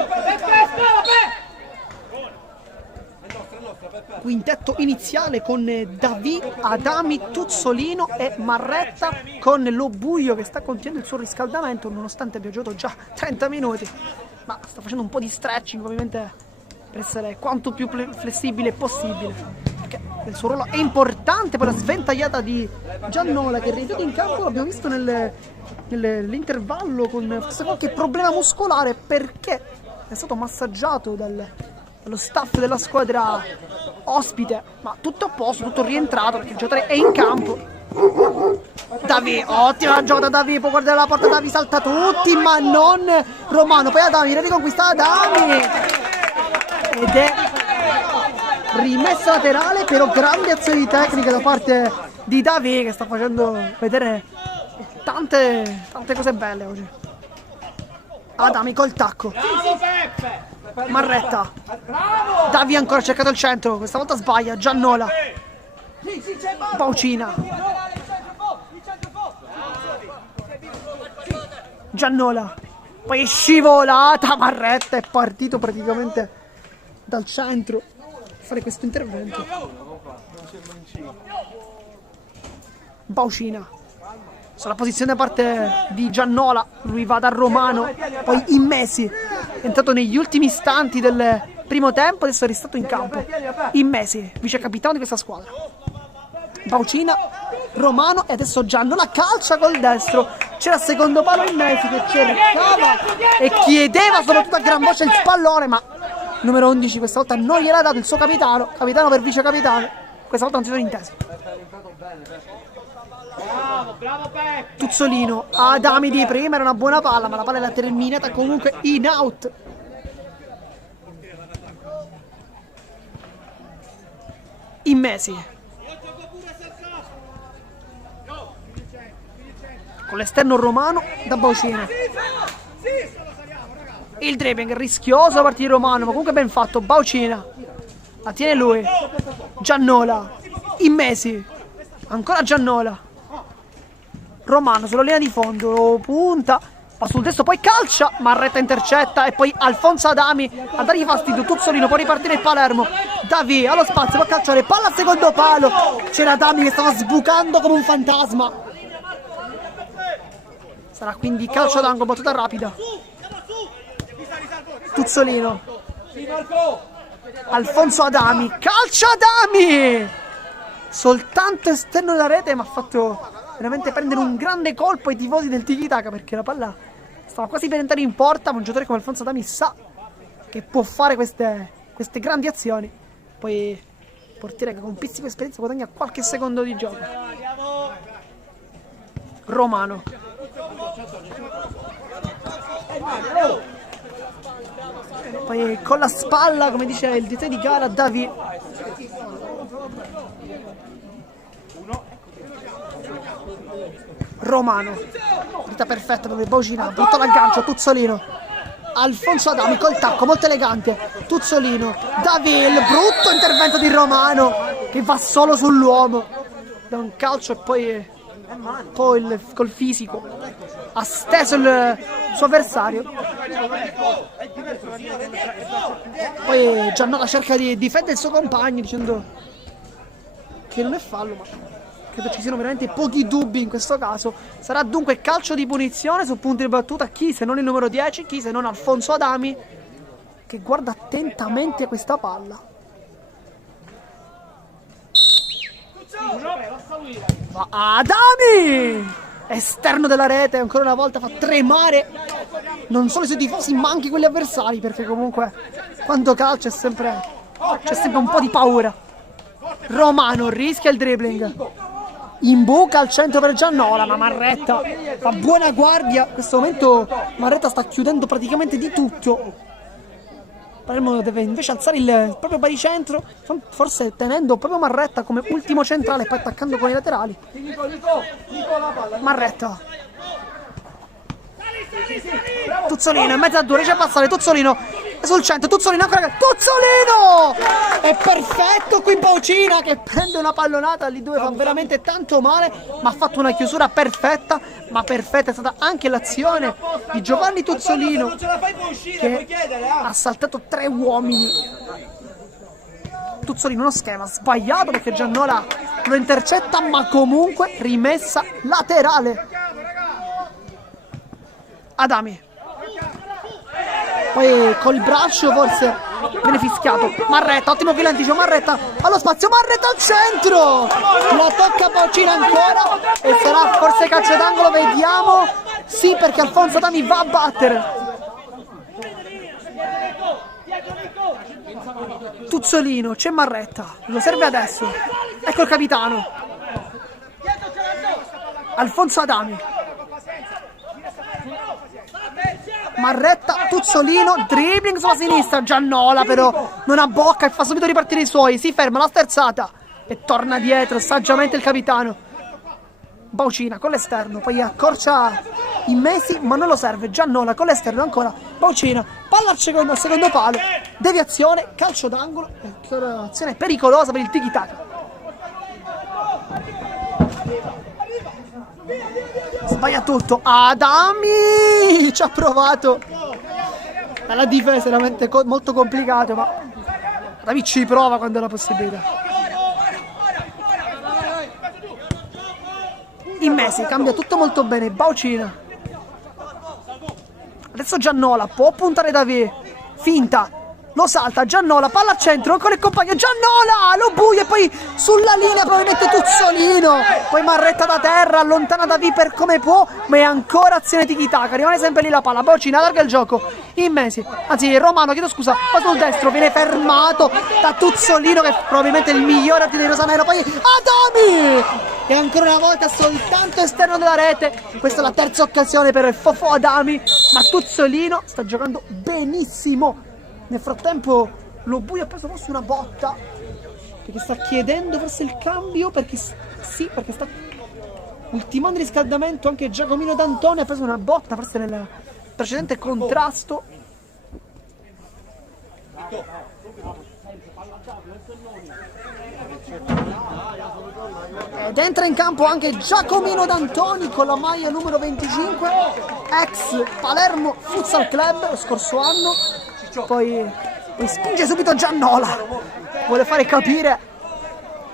Quintetto iniziale con Davi, Adami, Tuzzolino e Marretta, con Lo Buio che sta continuando il suo riscaldamento nonostante abbia giocato già 30 minuti, ma sta facendo un po' di stretching ovviamente per essere quanto più flessibile possibile, perché il suo ruolo è importante. Per la sventagliata di Giannola che è rientrato in campo, l'abbiamo visto nell'intervallo con forse qualche problema muscolare, perché è stato massaggiato dallo staff della squadra ospite, ma tutto a posto, tutto rientrato perché il giocatore è in campo. Davi, ottima giocata Davi, può guardare la porta, Davi salta tutti ma non Romano, poi Adami, riconquista Adami ed è rimessa laterale, però grandi azioni tecniche da parte di Davi che sta facendo vedere tante cose belle oggi. Adami col tacco, Marretta, Davi ancora ha cercato il centro, questa volta sbaglia, Giannola, Baucina, Giannola, poi è scivolata, Marretta è partito praticamente dal centro a fare questo intervento. Baucina sulla posizione da parte di Giannola, lui va da Romano, poi Immesi è entrato negli ultimi istanti del primo tempo, adesso è ristato in campo. Immesi, vice capitano di questa squadra. Baucina, Romano e adesso Giannola calcia col destro, c'era il secondo palo Immesi che cercava e chiedeva soprattutto a gran voce il pallone, ma numero 11 questa volta non gliel'ha dato il suo capitano per vice capitano, questa volta non si sono intesi. Bravo Peppe. Tuzzolino, Adami di prima, era una buona palla, ma la palla è terminata comunque in out. Immesi con l'esterno Romano da Baucina. Il dribbling rischioso da parte di Romano, ma comunque ben fatto. Baucina la tiene lui, Giannola, Immesi, ancora Giannola, Romano sulla linea di fondo, punta, va sul destro, poi calcia, Marretta intercetta e poi Alfonso Adami a dargli fastidio. Tuzzolino può ripartire il Palermo, Davi allo spazio, può calciare, palla al secondo palo, c'era Adami che stava sbucando come un fantasma. Sarà quindi calcio d'angolo, battuta rapida. Tuzzolino, Alfonso Adami, calcia Adami, soltanto esterno della rete, ma ha fatto veramente prendere un grande colpo ai tifosi del Tiki Taka, perché la palla stava quasi per entrare in porta, ma un giocatore come Alfonso Adami sa che può fare queste grandi azioni. Poi il portiere che con pizzico esperienza guadagna qualche secondo di gioco. Romano, poi con la spalla, come dice il direttore di gara, Davi. Romano, vita perfetta dove Baucina, brutto l'aggancio, Tuzzolino, Alfonso Adami col tacco molto elegante, Tuzzolino, Davi, il brutto intervento di Romano che va solo sull'uomo, da un calcio e poi col fisico ha steso il suo avversario. Poi Giannola cerca di difendere il suo compagno dicendo che non è fallo, ma credo ci siano veramente pochi dubbi in questo caso. Sarà dunque calcio di punizione su punti di battuta. Chi se non il numero 10, chi se non Alfonso Adami, che guarda attentamente questa palla. Va Adami, esterno della rete, ancora una volta fa tremare non solo i suoi tifosi ma anche quelli avversari, perché comunque quando calcia c'è sempre un po' di paura. Romano rischia il dribbling, imbuca al centro per Giannola, ma Marretta fa buona guardia. In questo momento Marretta sta chiudendo praticamente di tutto. Palermo deve invece alzare il proprio baricentro, forse tenendo proprio Marretta come ultimo centrale, poi attaccando con i laterali. Marretta. Tuzzolino in mezzo a due, riesce a passare, Tuzzolino sul centro, Tuzzolino ancora, Tuzzolino! È perfetto qui Baucina che prende una pallonata lì dove fa veramente tanto male, ma ha fatto una chiusura perfetta, ma perfetta è stata anche l'azione di Giovanni Tuzzolino che ha saltato 3 uomini. Tuzzolino uno schema sbagliato perché Giannola lo intercetta, ma comunque rimessa laterale. Adami, poi col braccio forse viene fischiato. Marretta, ottimo filantino, Marretta allo spazio, Marretta al centro, la tocca Baucina ancora e sarà forse calcio d'angolo, vediamo. Sì, perché Alfonso Adami va a battere. Tuzzolino, c'è Marretta, lo serve adesso, ecco il capitano Alfonso Adami. Marretta, Tuzzolino, dribbling sulla sinistra, Giannola però non ha bocca e fa subito ripartire i suoi, si ferma la sterzata e torna dietro saggiamente il capitano. Baucina con l'esterno, poi accorcia in Messi ma non lo serve, Giannola con l'esterno ancora, Baucina, palla al secondo palo, deviazione, calcio d'angolo, azione pericolosa per il tiki-taka. Sbaglia tutto, Adami ci ha provato, la difesa è veramente molto complicato, ma Adami ci prova quando ha la possibilità. In Messi cambia tutto molto bene, Baucina, adesso Giannola può puntare Davide, finta, lo salta, Giannola, palla al centro, ancora il compagno, Giannola, lo buia e poi sulla linea probabilmente Tuzzolino, poi Marretta da terra, allontana Davide per come può, ma è ancora azione tiki-taka, rimane sempre lì la palla, Baucina allarga il gioco, in Messi, anzi Romano, chiedo scusa, va sul destro, viene fermato da Tuzzolino che è probabilmente il migliore di Rosanero, poi Adami! E ancora una volta soltanto esterno della rete, questa è la terza occasione per il Fofo Adami, ma Tuzzolino sta giocando benissimo. Nel frattempo lo buio ha preso forse una botta perché sta chiedendo forse il cambio, perché sì, perché sta ultimando il riscaldamento. Anche Giacomino D'Antoni ha preso una botta forse nel precedente contrasto. Ed entra in campo anche Giacomino D'Antoni con la maglia numero 25, ex Palermo Futsal Club lo scorso anno. Poi spinge subito Giannola, vuole fare capire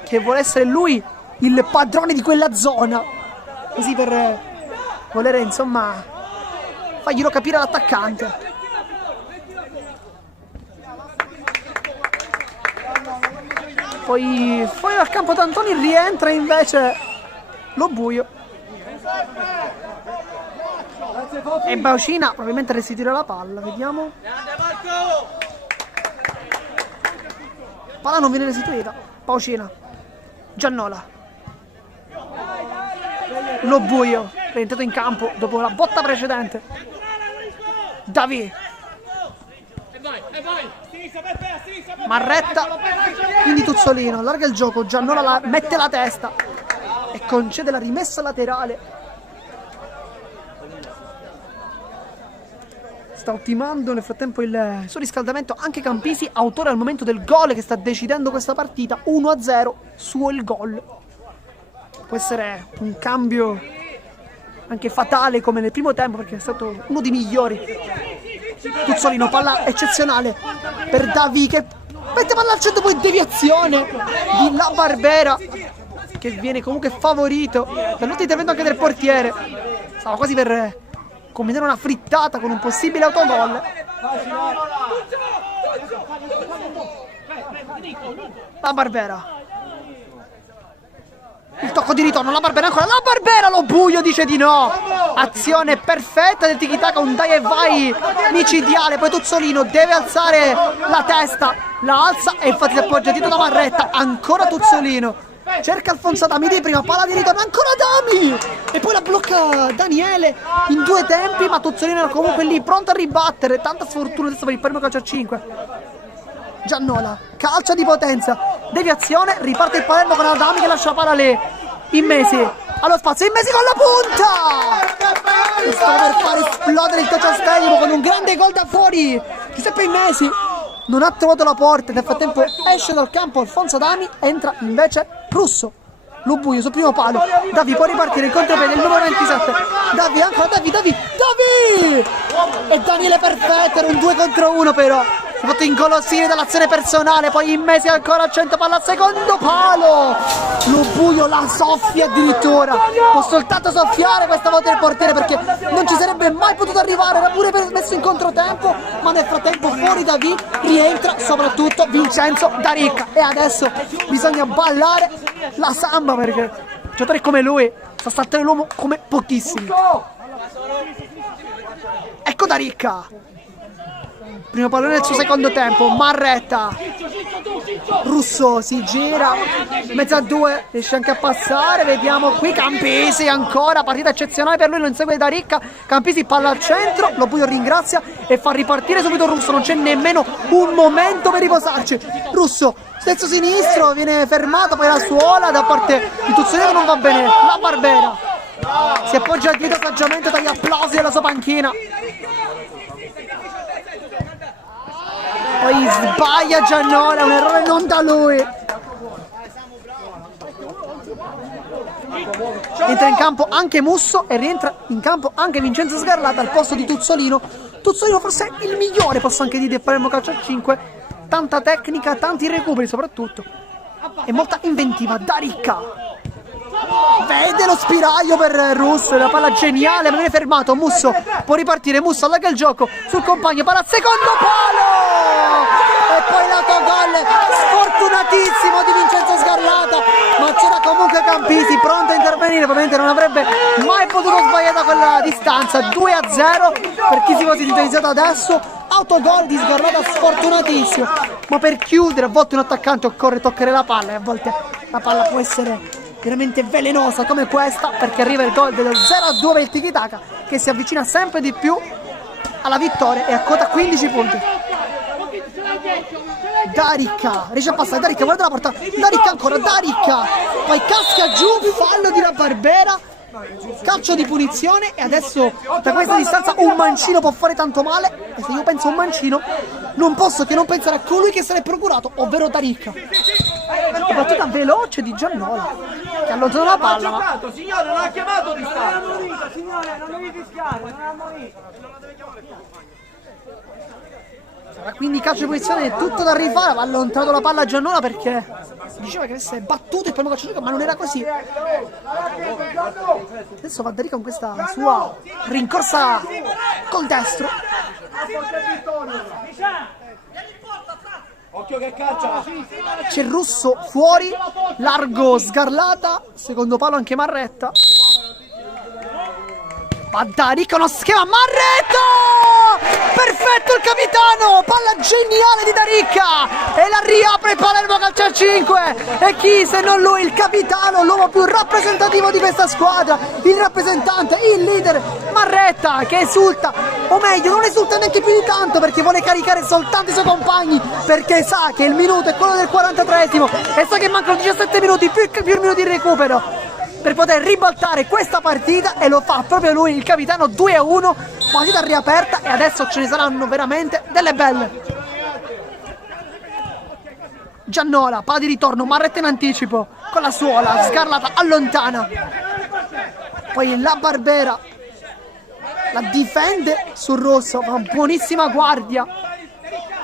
che vuole essere lui il padrone di quella zona, così per volere insomma farglielo capire all'attaccante. Poi fuori dal campo D'Antoni rientra invece lo buio e Baucina probabilmente restituirà la palla, vediamo. Palla non viene restituita, Baucina, Giannola, lo buio rientrato in campo dopo la botta precedente, Davide, Marretta, quindi Tuzzolino allarga il gioco, Giannola mette la testa e concede la rimessa laterale. Sta ottimando nel frattempo il suo riscaldamento anche Campisi, autore al momento del gol che sta decidendo questa partita, 1-0, suo il gol. Può essere un cambio anche fatale come nel primo tempo perché è stato uno dei migliori. Tuzzolino, palla eccezionale per Davi che mette palla al centro, poi deviazione di La Barbera che viene comunque favorito dall'ultimo intervento anche del portiere. Stava quasi per combinare una frittata con un possibile autogol. La Barbera, il tocco di ritorno, La Barbera ancora, La Barbera, lo buio dice di no. Azione perfetta del tiki-taka, un dai e vai micidiale. Poi Tuzzolino deve alzare la testa, la alza e infatti si appoggia dietro da Marretta, ancora Tuzzolino cerca Alfonso Adami di prima, palla di ritorno, ancora Adami! E poi la blocca Daniele in 2 tempi, ma Tuzzolino era comunque lì, pronto a ribattere. Tanta sfortuna adesso per il Palermo calcio a 5. Giannola, calcio di potenza, deviazione, riparte il Palermo con Adami che lascia la palla lì. Immesi, allo spazio, Immesi con la punta! Stava per fare esplodere il Toccia Stadium con un grande gol da fuori. Giuseppe Immesi non ha trovato la porta, nel frattempo esce dal campo Alfonso Adami, entra invece Russo. Lubuio sul primo palo, Davi può ripartire in contropiede, il numero 27, Davi ancora, Davi! E Daniele perfetto, era un 2 contro 1 però. Si è fatto ingolosire dall'azione personale, poi Immesi ancora a 100 palla al secondo palo. Lubuio la soffia addirittura. Può soltanto soffiare questa volta il portiere perché non ci sarebbe mai potuto arrivare, era pure messo in controtempo, ma nel frattempo fuori Davi, rientra soprattutto Vincenzo D'Aricca. E adesso bisogna ballare la samba perché giocatori come lui sta saltando l'uomo come pochissimi. Ecco D'Aricca. Primo pallone del suo secondo tempo, Marretta. Russo si gira, mezzo a 2, riesce anche a passare, vediamo qui Campisi ancora, partita eccezionale per lui, lo insegue D'Aricca, Campisi palla al centro, Lubuio ringrazia e fa ripartire subito Russo, non c'è nemmeno un momento per riposarci. Russo, stesso sinistro, viene fermato, poi la suola da parte di Tuzzolino non va bene, la Barbera si appoggia dietro saggiamente dagli applausi della sua panchina. Poi sbaglia Giannola, un errore non da lui. Entra in campo anche Musso e rientra in campo anche Vincenzo Sgarlata al posto di Tuzzolino. Tuzzolino forse è il migliore, posso anche dire, del Palermo calcio a 5. Tanta tecnica, tanti recuperi soprattutto. E molta inventiva. D'Aricca. Vede lo spiraglio per Russo, la palla geniale, ma viene fermato. Musso può ripartire, Musso allarga il gioco sul compagno, palla al secondo palo e poi l'autogol sfortunatissimo di Vincenzo Sgarlata, ma c'era comunque Campisi pronto a intervenire, ovviamente non avrebbe mai potuto sbagliare da quella distanza. 2-0 per chi si fosse sintonizzato adesso, autogol di Sgarlata sfortunatissimo, ma per chiudere a volte un attaccante occorre toccare la palla e a volte la palla può essere veramente velenosa come questa, perché arriva il gol dello 0-2 per il Tiki-Taka che si avvicina sempre di più alla vittoria e a quota 15 punti. D'Aricca riesce a passare, D'Aricca guarda la porta, D'Aricca ancora, D'Aricca poi casca giù, fallo di La Barbera, calcio di punizione e adesso da questa distanza un mancino può fare tanto male e se io penso a un mancino non posso che non pensare a colui che se l'è procurato, ovvero D'Aricca. La battuta veloce di Giannola che allontana la palla, ma signore, non ha chiamato di stato. Signore, non devi fischiare, non hanno visto. sarà quindi calcio di punizione, tutto da rifare. Va allontanato la palla a Giannola perché si diceva che avesse battuto il primo calcio, ma non era così. Adesso va D'Aricca con questa sua rincorsa col destro. Occhio che caccia. C'è Russo fuori, largo Sgarlata, secondo palo anche Marretta. Ma D'Aricca uno schema, Marretta! Perfetto il capitano, palla geniale di D'Aricca e la riapre il Palermo calcio a 5 e chi se non lui, il capitano, l'uomo più rappresentativo di questa squadra, il rappresentante, il leader Marretta che esulta, o meglio non esulta neanche più di tanto perché vuole caricare soltanto i suoi compagni perché sa che il minuto è quello del 43esimo e sa che mancano 17 minuti più il minuto di recupero per poter ribaltare questa partita e lo fa proprio lui, il capitano. 2-1, partita riaperta e adesso ce ne saranno veramente delle belle. Giannola, palla di ritorno, Marretta in anticipo con la suola, Sgarlata allontana, poi la Barbera la difende sul rosso, fa una buonissima guardia.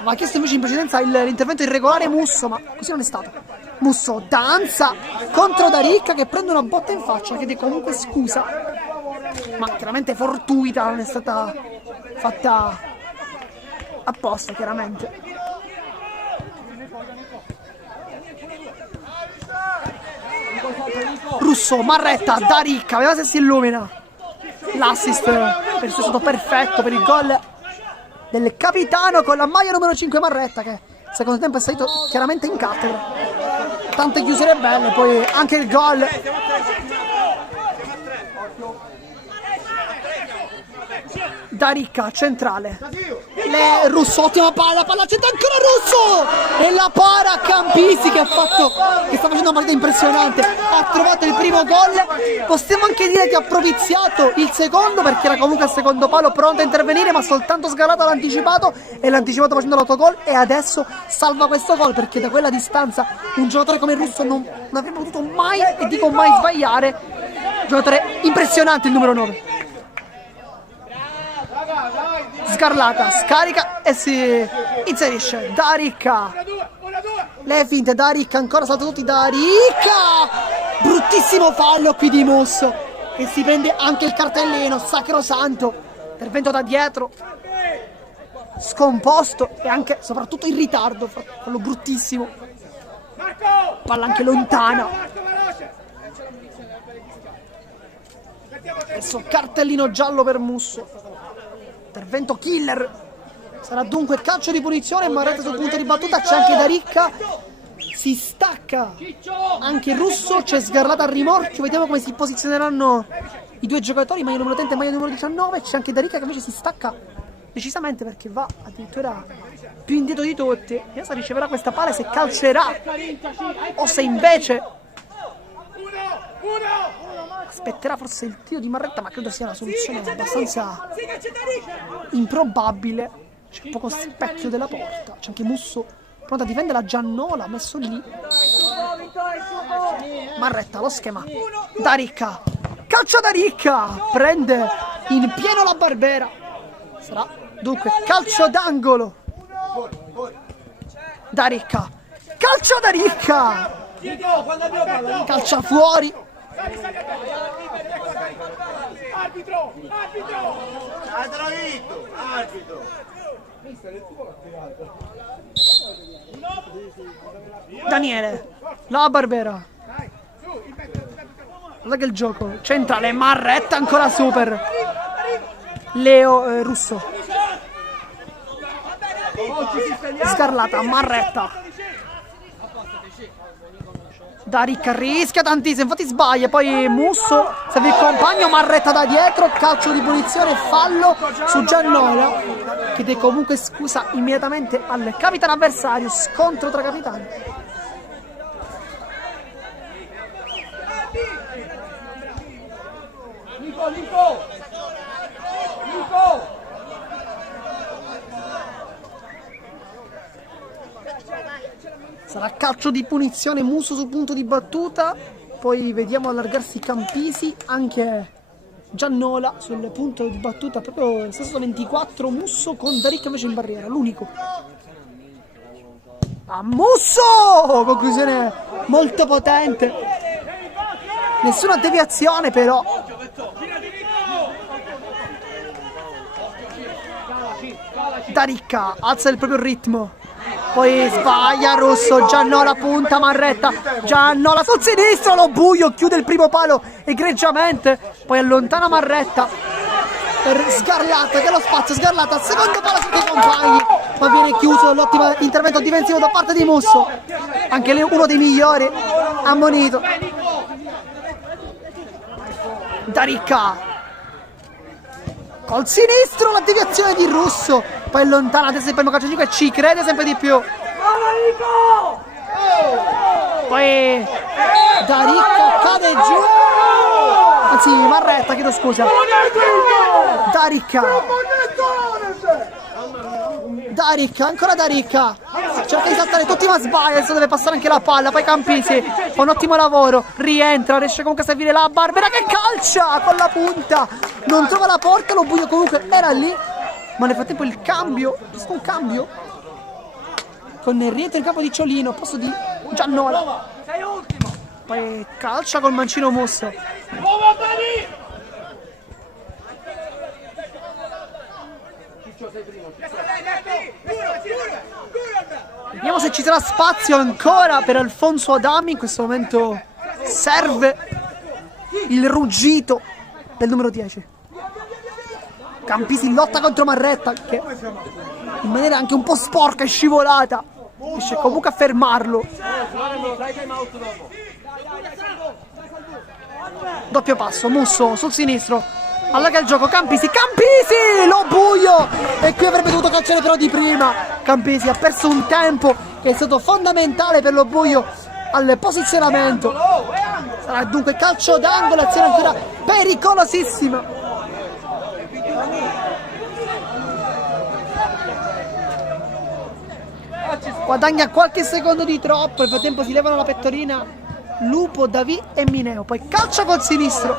Ma chiesto invece in precedenza l'intervento irregolare Musso, ma così non è stato. Musso danza contro D'Aricca che prende una botta in faccia, chiede comunque scusa, ma chiaramente fortuita, non è stata fatta apposta chiaramente. Russo, Marretta, D'Aricca, vediamo se si illumina. L'assist per il suo è stato perfetto per il gol del capitano con la maglia numero 5 Marretta che secondo tempo è salito chiaramente in cattedra. tante chiusure belle, poi anche il gol. Daricca, centrale. Russo, ottima palla c'entra ancora Russo! E la para Campisi che sta facendo una partita impressionante. Ha trovato il primo gol. Possiamo anche dire che ha propiziato il secondo, perché era comunque al secondo palo pronto a intervenire, ma soltanto Sgarlata l'ha anticipato e l'ha anticipato facendo l'autogol, e adesso salva questo gol, perché da quella distanza un giocatore come Russo non avrebbe potuto mai, e dico mai, sbagliare. Giocatore impressionante il numero 9. Sgarlata scarica e si inserisce. Daricca, le finte, Daricca ancora, salta tutti, Daricca, bruttissimo fallo qui di Musso, che si prende anche il cartellino sacrosanto. Intervento da dietro, scomposto e anche soprattutto in ritardo, fallo bruttissimo. Palla anche lontana. Adesso cartellino giallo per Musso. Intervento killer. Sarà dunque calcio di punizione. Marretta sul punto di battuta. C'è anche Daricca. Si stacca anche Russo. C'è Sgarlata al rimorchio. Vediamo come si posizioneranno i due giocatori. Maglia numero 30 e maglia numero 19. C'è anche Daricca che invece si stacca decisamente, perché va addirittura più indietro di tutti. E adesso riceverà questa palla, se calcerà o se invece aspetterà forse il tiro di Marretta, ma credo sia una soluzione abbastanza improbabile. C'è poco specchio della porta. C'è anche Musso pronto a difendere, la Giannola messo lì. Marretta, lo schema. Daricca, calcio Daricca, prende in pieno la Barbera. Sarà dunque calcio d'angolo. Daricca, calcio Daricca, calcia fuori. Arbitro! Daniele, la Barbera. Guarda che il gioco centrale, Marretta ancora super. Leo Russo. Sgarlata, Marretta. Daricca rischia tantissimo, infatti sbaglia, poi Musso serve il compagno, Marretta da dietro, calcio di punizione, fallo su Giannola, che deve comunque scusa immediatamente al capitano avversario, scontro tra capitani. Nico! Sarà calcio di punizione, Musso sul punto di battuta, poi vediamo allargarsi Campisi, anche Giannola sul punto di battuta, proprio stesso 24, Musso con Daricca invece in barriera, l'unico. A Musso! Conclusione molto potente, nessuna deviazione però. Daricca alza il proprio ritmo. Poi sbaglia Russo, Giannola punta, Marretta, Giannola sul sinistro, lo buio, chiude il primo palo egregiamente, poi allontana Marretta per Sgarlata, che ha lo spazio, Sgarlata, secondo palo sotto i compagni, ma viene chiuso l'ottimo intervento difensivo da parte di Musso, anche lì uno dei migliori, ammonito. Daricca col sinistro, la deviazione di Russo, poi allontana adesso il primo calcio 5 e ci crede sempre di più. Poi Daricca cade giù, anzi Marretta, chiedo scusa. Daricca, ancora Daricca, cerca di saltare tutti ma sbaglia, adesso deve passare anche la palla, poi Campisi fa un ottimo lavoro, rientra, riesce comunque a servire la Barbera che calcia con la punta, non trova la porta, lo buio comunque era lì, ma nel frattempo il cambio, visto un cambio con il rientro in campo di Ciolino, posto di Giannola, poi calcia col mancino Musso. Vediamo se ci sarà spazio ancora per Alfonso Adami. In questo momento serve il ruggito del numero 10. Campisi lotta contro Marretta, che in maniera anche un po' sporca è scivolata riesce comunque a fermarlo. Doppio passo, Musso sul sinistro, allarga il gioco, Campisi, lo buio, e qui avrebbe dovuto calciare però di prima. Campisi ha perso un tempo che è stato fondamentale per lo buio al posizionamento. Sarà dunque calcio d'angolo, azione ancora pericolosissima. Guadagna qualche secondo di troppo, nel frattempo si levano la pettorina Lupo, Davì e Mineo. Poi calcia col sinistro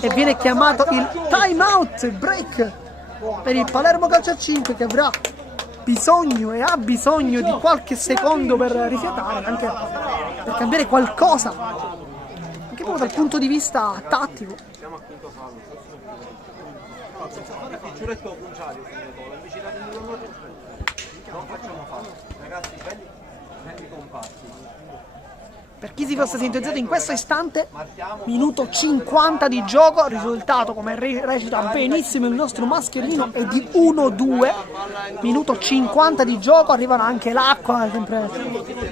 e viene chiamato il time out, break per il Palermo Calcio a 5, che avrà bisogno e ha bisogno di qualche secondo per rifiatare, anche per cambiare qualcosa, anche proprio dal punto di vista tattico. Per chi si fosse sintonizzato in questo istante, minuto 50 di gioco, risultato, come recita benissimo il nostro mascherino, è di 1-2. Minuto 50 di gioco, arrivano anche l'acqua, sempre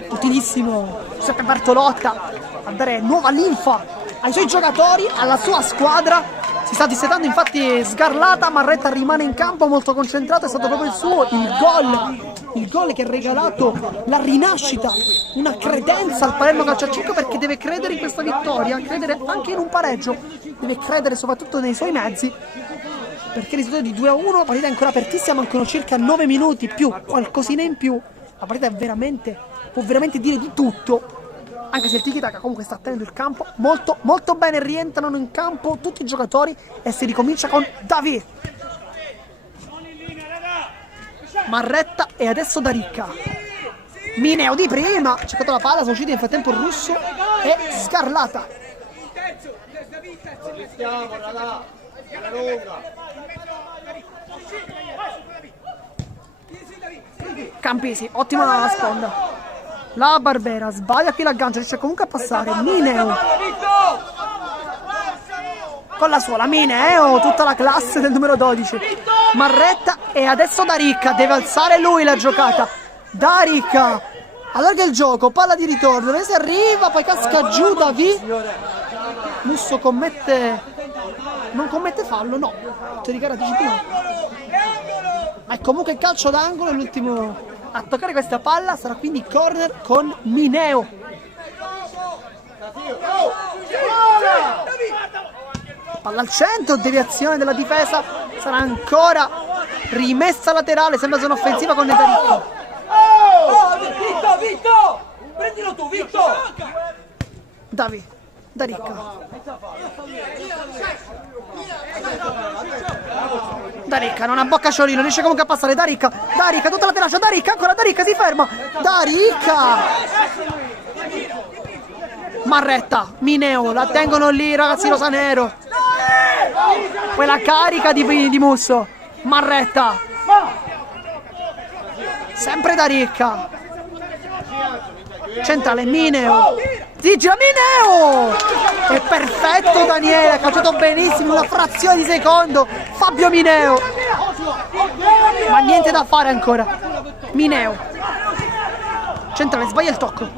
utilissimo Giuseppe Bertolotta a dare nuova linfa ai suoi giocatori, alla sua squadra. Si sta dissetando infatti Sgarlata, Marretta rimane in campo molto concentrato, è stato proprio il suo, il gol che ha regalato la rinascita, una credenza al Palermo Calcio a 5, perché deve credere in questa vittoria, credere anche in un pareggio, deve credere soprattutto nei suoi mezzi, perché il risultato di 2-1, la partita è ancora apertissima, mancano circa 9 minuti più qualcosina in più, la partita è può veramente dire di tutto. Anche se il tiki-taka comunque sta tenendo il campo molto molto bene, rientrano in campo tutti i giocatori e si ricomincia con Davì, Marretta e adesso Daricca. Mineo di prima, ha cercato la palla, sono usciti nel frattempo Russo e Sgarlata. Campisi, ottima la sponda. La Barbera sbaglia qui l'aggancio, riesce comunque a passare. Mineo con la suola, Mineo, tutta la classe del numero 12. Marretta e adesso Daricca, deve alzare lui la giocata. Daricca allarga il gioco, palla di ritorno, ne si arriva, poi casca giù Davì. Musso non commette fallo, no, ti dichiara disciplina. Ma è comunque calcio d'angolo, l'ultimo a toccare questa palla sarà quindi corner con Mineo. Palla al centro, deviazione della difesa, sarà ancora rimessa laterale, sembra zona offensiva con Daricca. Vitto! Prendilo tu, Vitto! Davì, Daricca. Daricca non abbocca Sciolino, riesce comunque a passare. Daricca, tutta la tenacia, Daricca, ancora Daricca, si ferma. Daricca! Marretta, Mineo, la tengono lì ragazzi rosanero. Poi la carica di Musso. Marretta. Sempre Daricca. Centrale, Mineo. Si gira Mineo! È perfetto Daniele, ha calciato benissimo, una frazione di secondo. Fabio Mineo. Ma niente da fare ancora. Mineo. Centrale, sbaglia il tocco.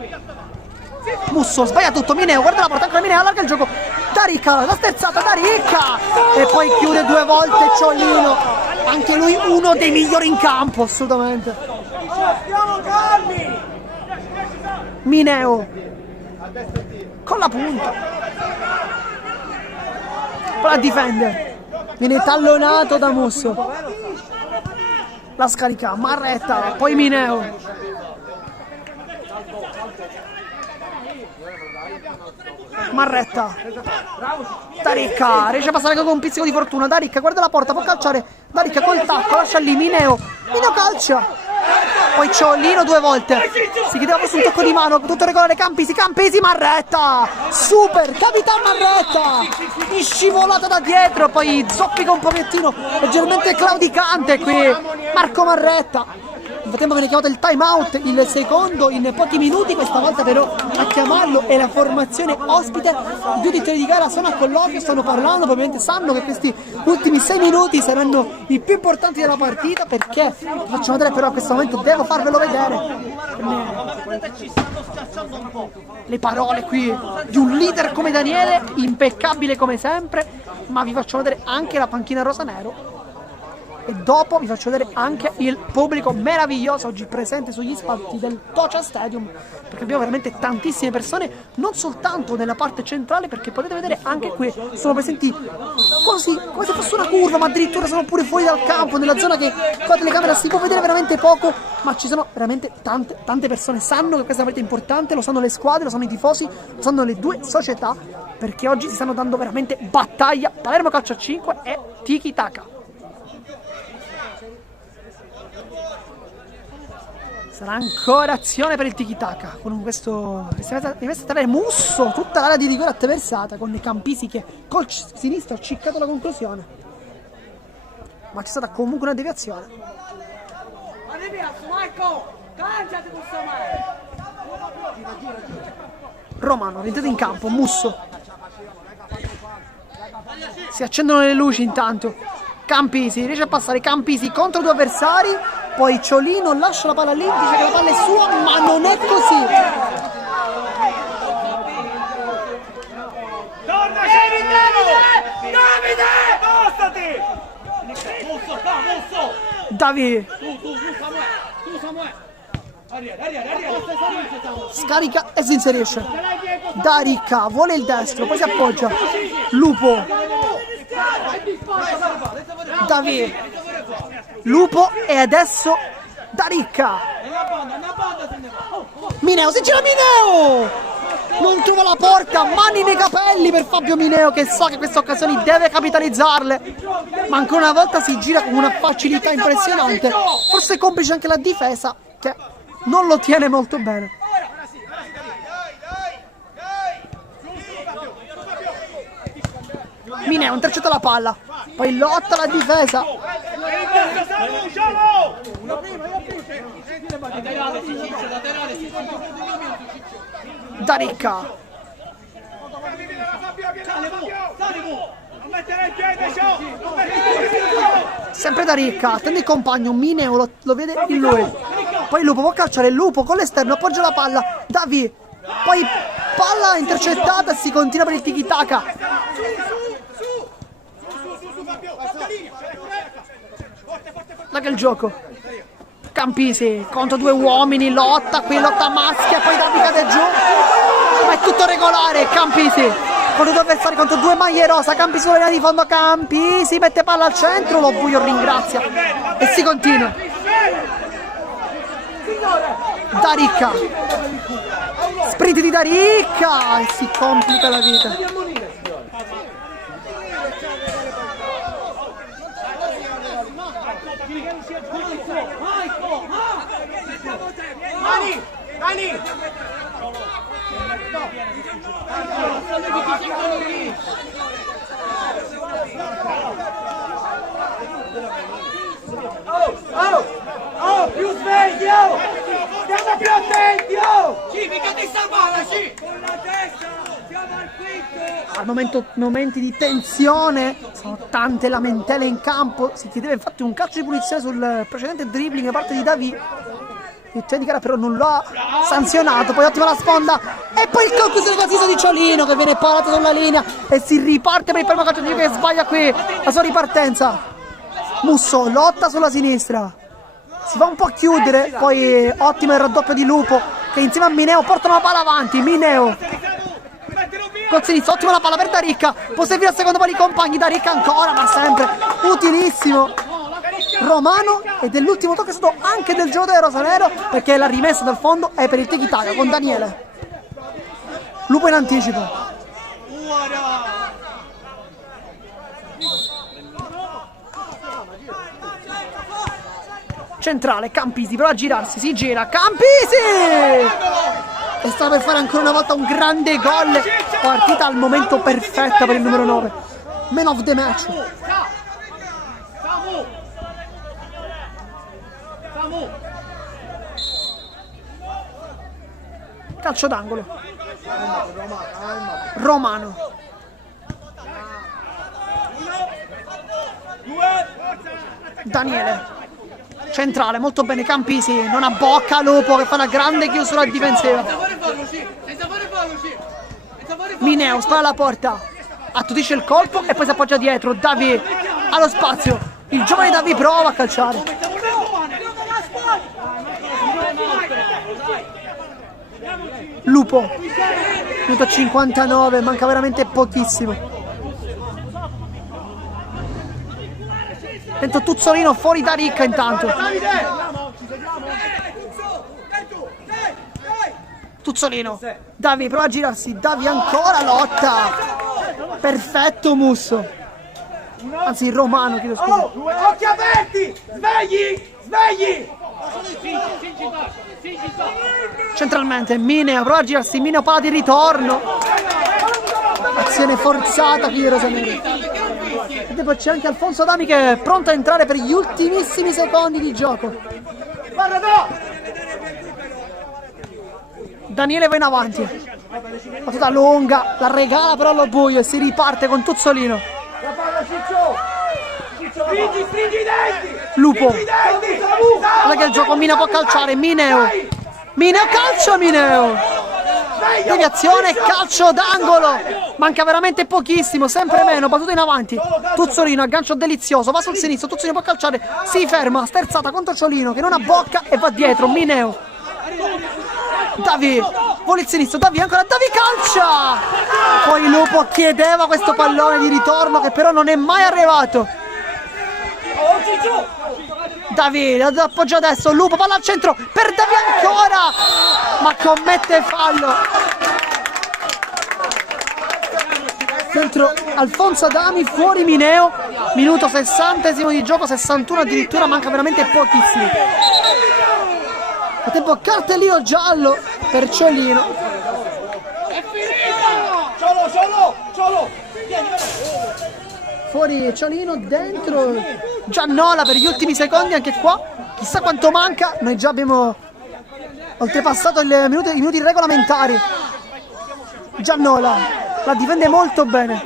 Musso, sbaglia tutto. Mineo, guarda la porta, ancora Mineo, allarga il gioco. Daricca, la sterzata, Daricca. E poi chiude 2 volte Ciolino. Anche lui uno dei migliori in campo, assolutamente. Mineo con la punta, poi la difende, viene tallonato da Musso, la scarica, Marretta, poi Mineo. Marretta, Daricca, riesce a passare con un pizzico di fortuna. Daricca, guarda la porta, può calciare. Daricca col tacco, lascia lì Mineo calcia. Poi Ciolino 2 volte, si chiedeva forse un tocco di mano, tutto regolare. Campisi, Marretta, super, Capitan Marretta, scivolata da dietro, poi zoppica un pochettino, leggermente claudicante qui Marco Marretta. frattempo viene chiamato il time out, il secondo in pochi minuti, questa volta però a chiamarlo è la formazione ospite. I due direttori di gara sono a colloquio, stanno parlando, probabilmente sanno che questi ultimi 6 minuti saranno i più importanti della partita, perché vi faccio vedere, però a questo momento devo farvelo vedere le parole qui di un leader come Daniele, impeccabile come sempre, ma vi faccio vedere anche la panchina rosanero. E dopo vi faccio vedere anche il pubblico meraviglioso oggi presente sugli spalti del Tocha Stadium, perché abbiamo veramente tantissime persone, non soltanto nella parte centrale, perché potete vedere anche qui sono presenti così come se fosse una curva, ma addirittura sono pure fuori dal campo, nella zona che con la telecamera si può vedere veramente poco, ma ci sono veramente tante persone. Sanno che questa partita è importante, lo sanno le squadre, lo sanno i tifosi, lo sanno le due società, perché oggi si stanno dando veramente battaglia. Palermo calcio a 5 e tiki taka. Sarà ancora azione per il tiki-taka con questo investe Musso, tutta l'area di rigore attraversata con i Campisi che col sinistro ha ciccato la conclusione, ma c'è stata comunque una deviazione. Romano rientrato in campo, Musso, si accendono le luci intanto. Campisi riesce a passare, Campisi contro due avversari, poi Ciolino lascia la palla lì, dice che la palla è sua, ma non è così. Torna Davide! Spostati! Musso! Davide Tu Samuele! Arriva! scarica e si inserisce. Darica vuole il destro, poi si appoggia. Lupo, Davide, Lupo e adesso Darica. Mineo, si gira Mineo! Non trova la porta, mani nei capelli per Fabio Mineo, che sa che queste occasioni deve capitalizzarle, ma ancora una volta si gira con una facilità impressionante, forse complice anche la difesa che non lo tiene molto bene. Mineo intercetta la palla, poi lotta la difesa. Darica, sempre Darica, attende il compagno, Mineo lo vede in lui, poi Lupo può calciare, Lupo con l'esterno appoggia la palla, Davi, poi palla intercettata e si continua per il tiki-taka. Là che il gioco, Campisi contro due uomini, lotta maschia, poi Davi cade giù, ma è tutto regolare. Campisi contro due avversari, contro due maglie rosa, Campisi sulla linea di fondo, Campisi mette palla al centro, lo Buio ringrazia e si continua. Darica, sprint di Darica e si complica la vita. Dani! Oh, più sveglio! Stiamo più attenti, oh! Sì, mica ti salvare, sì! Con la testa, siamo al quinto! Al momenti di tensione, sono tante lamentele in campo, si chiedeva infatti un calcio di punizione sul precedente dribbling da parte di Davi. Il di gara però non lo ha sanzionato, poi ottima la sponda e poi il conclusione quasi di Ciolino che viene parato sulla linea e si riparte per il primo calcio che sbaglia qui la sua ripartenza. Musso lotta sulla sinistra, si va un po' a chiudere, poi ottimo il raddoppio di Lupo che insieme a Mineo portano la palla avanti. Mineo col sinistro, ottima la palla per Darica, può servire al secondo palo i compagni, Darica ancora, ma sempre utilissimo Romano, ed è l'ultimo tocco è stato anche del giocatore rosanero perché la rimessa dal fondo è per il tiki-taka con Daniele. Lupo in anticipo, centrale, Campisi prova a girarsi, si gira, Campisi e sta per fare ancora una volta un grande gol. Partita al momento perfetta per il numero 9, man of the match. Calcio d'angolo. Romano. Daniele. Centrale, molto bene. Campisi, non abbocca. Lupo che fa una grande chiusura difensiva. Mineo spara alla porta. Attutisce il colpo e poi si appoggia dietro. Davi allo spazio. Il giovane Davi prova a calciare. Lupo. Minuto 59, manca veramente pochissimo. Dentro Tuzzolino, fuori da Ricca intanto. Tuzzolino. Davi prova a girarsi. Davi ancora lotta. Perfetto Musso. Anzi Romano, chiedo scusa. Occhi aperti! Svegli! Svegli! Centralmente Mineo prova a girarsi. Mineo palla di ritorno. Azione forzata qui di Rosanero. E poi c'è anche Alfonso Adami che è pronto a entrare per gli ultimissimi secondi di gioco. Daniele va in avanti. Battuta lunga, la regala però allo buio e si riparte con Tuzzolino. Lupo. Guarda che il gioco Mineo può calciare. Mineo. Mineo calcia Mineo. Deviazione, calcio d'angolo. Manca veramente pochissimo, sempre meno, battuta in avanti. Tuzzolino, aggancio delizioso, va sul sinistro, Tuzzolino può calciare, si ferma, sterzata contro Ciolino che non abbocca e va dietro, Mineo. Davi, vola il sinistro, Davi ancora, Davi calcia! Poi Lupo chiedeva questo pallone di ritorno che però non è mai arrivato. Davi, appoggia adesso, Lupo, palla al centro, per Davi ancora! Ma commette fallo. Dentro Alfonso Adami, fuori Mineo. Minuto 60esimo di gioco, 61 addirittura, manca veramente pochissimo. A tempo cartellino giallo per Ciolino. Fuori Ciolino, dentro Giannola per gli ultimi secondi anche qua. Chissà quanto manca, noi già abbiamo oltrepassato i minuti regolamentari. Giannola la difende molto bene.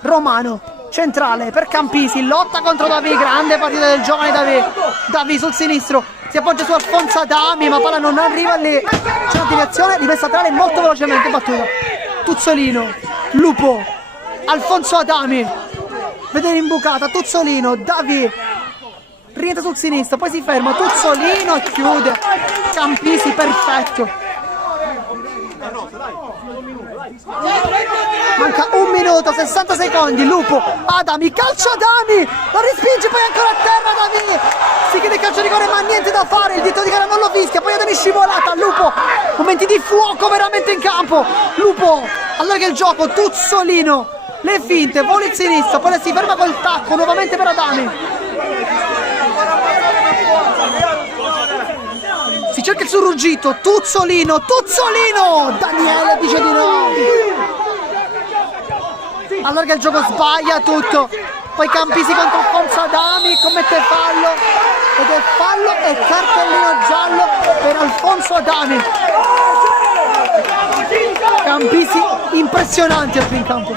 Romano, centrale per Campisi, lotta contro Davi, grande partita del giovane Davi. Davi sul sinistro, si appoggia su Alfonso Adami, ma palla non arriva lì. C'è una deviazione, rimessa laterale molto velocemente battuta. Tuzzolino, Lupo, Alfonso Adami, vedere imbucata, Tuzzolino, Davi, rientra sul sinistro, poi si ferma, Tuzzolino e chiude. Campisi perfetto. Manca un minuto, 60 secondi, Lupo, Adami, calcio Adami, la respinge, poi ancora a terra Davi, si chiede calcio di rigore ma niente da fare, il dito di gara non lo fischia, poi Adami scivolata, Lupo, momenti di fuoco veramente in campo, Lupo, allarga il gioco, Tuzzolino, le finte, vola il sinistro, poi si ferma col tacco, nuovamente per Adami. Si cerca il surruggito, Tuzzolino, Daniele dice di no. Allarga il gioco, sbaglia tutto. Poi Campisi contro Alfonso Adami, commette fallo. Ed è fallo e cartellino giallo per Alfonso Adami. Campisi impressionanti oggi in campo.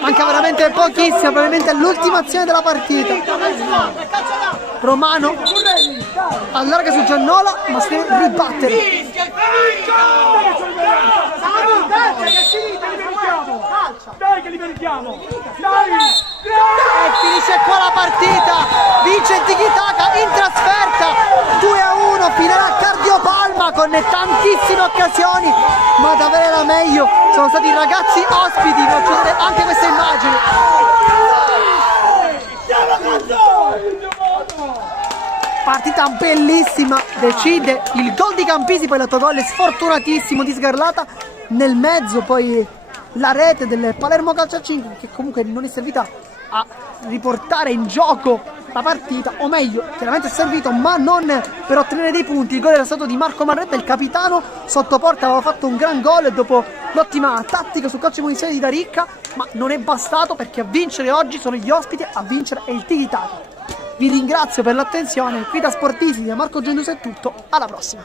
Manca veramente pochissimo, probabilmente l'ultima azione della partita. Romano allarga su Giannola, ma si deve ribattere. Dai che li meritiamo! E finisce qua la partita. Vince il Tiki-Taka in trasferta 2-1, finale a cardiopalma con tantissime occasioni, ma ad avere la meglio sono stati i ragazzi ospiti. Vi faccio vedere anche queste immagini. Partita bellissima, decide il gol di Campisi, poi l'autogol è sfortunatissimo di Sgarlata, nel mezzo poi la rete del Palermo Calcio a 5 che comunque non è servita a riportare in gioco la partita, o meglio, chiaramente è servito ma non per ottenere dei punti. Il gol era stato di Marco Marretta, il capitano, sotto porta aveva fatto un gran gol dopo l'ottima tattica sul calcio di munizioni di Daricca, ma non è bastato perché a vincere oggi sono gli ospiti, a vincere è il Tiki-Taka. vi ringrazio per l'attenzione, qui da Sportisi da Marco Genduso è tutto, alla prossima!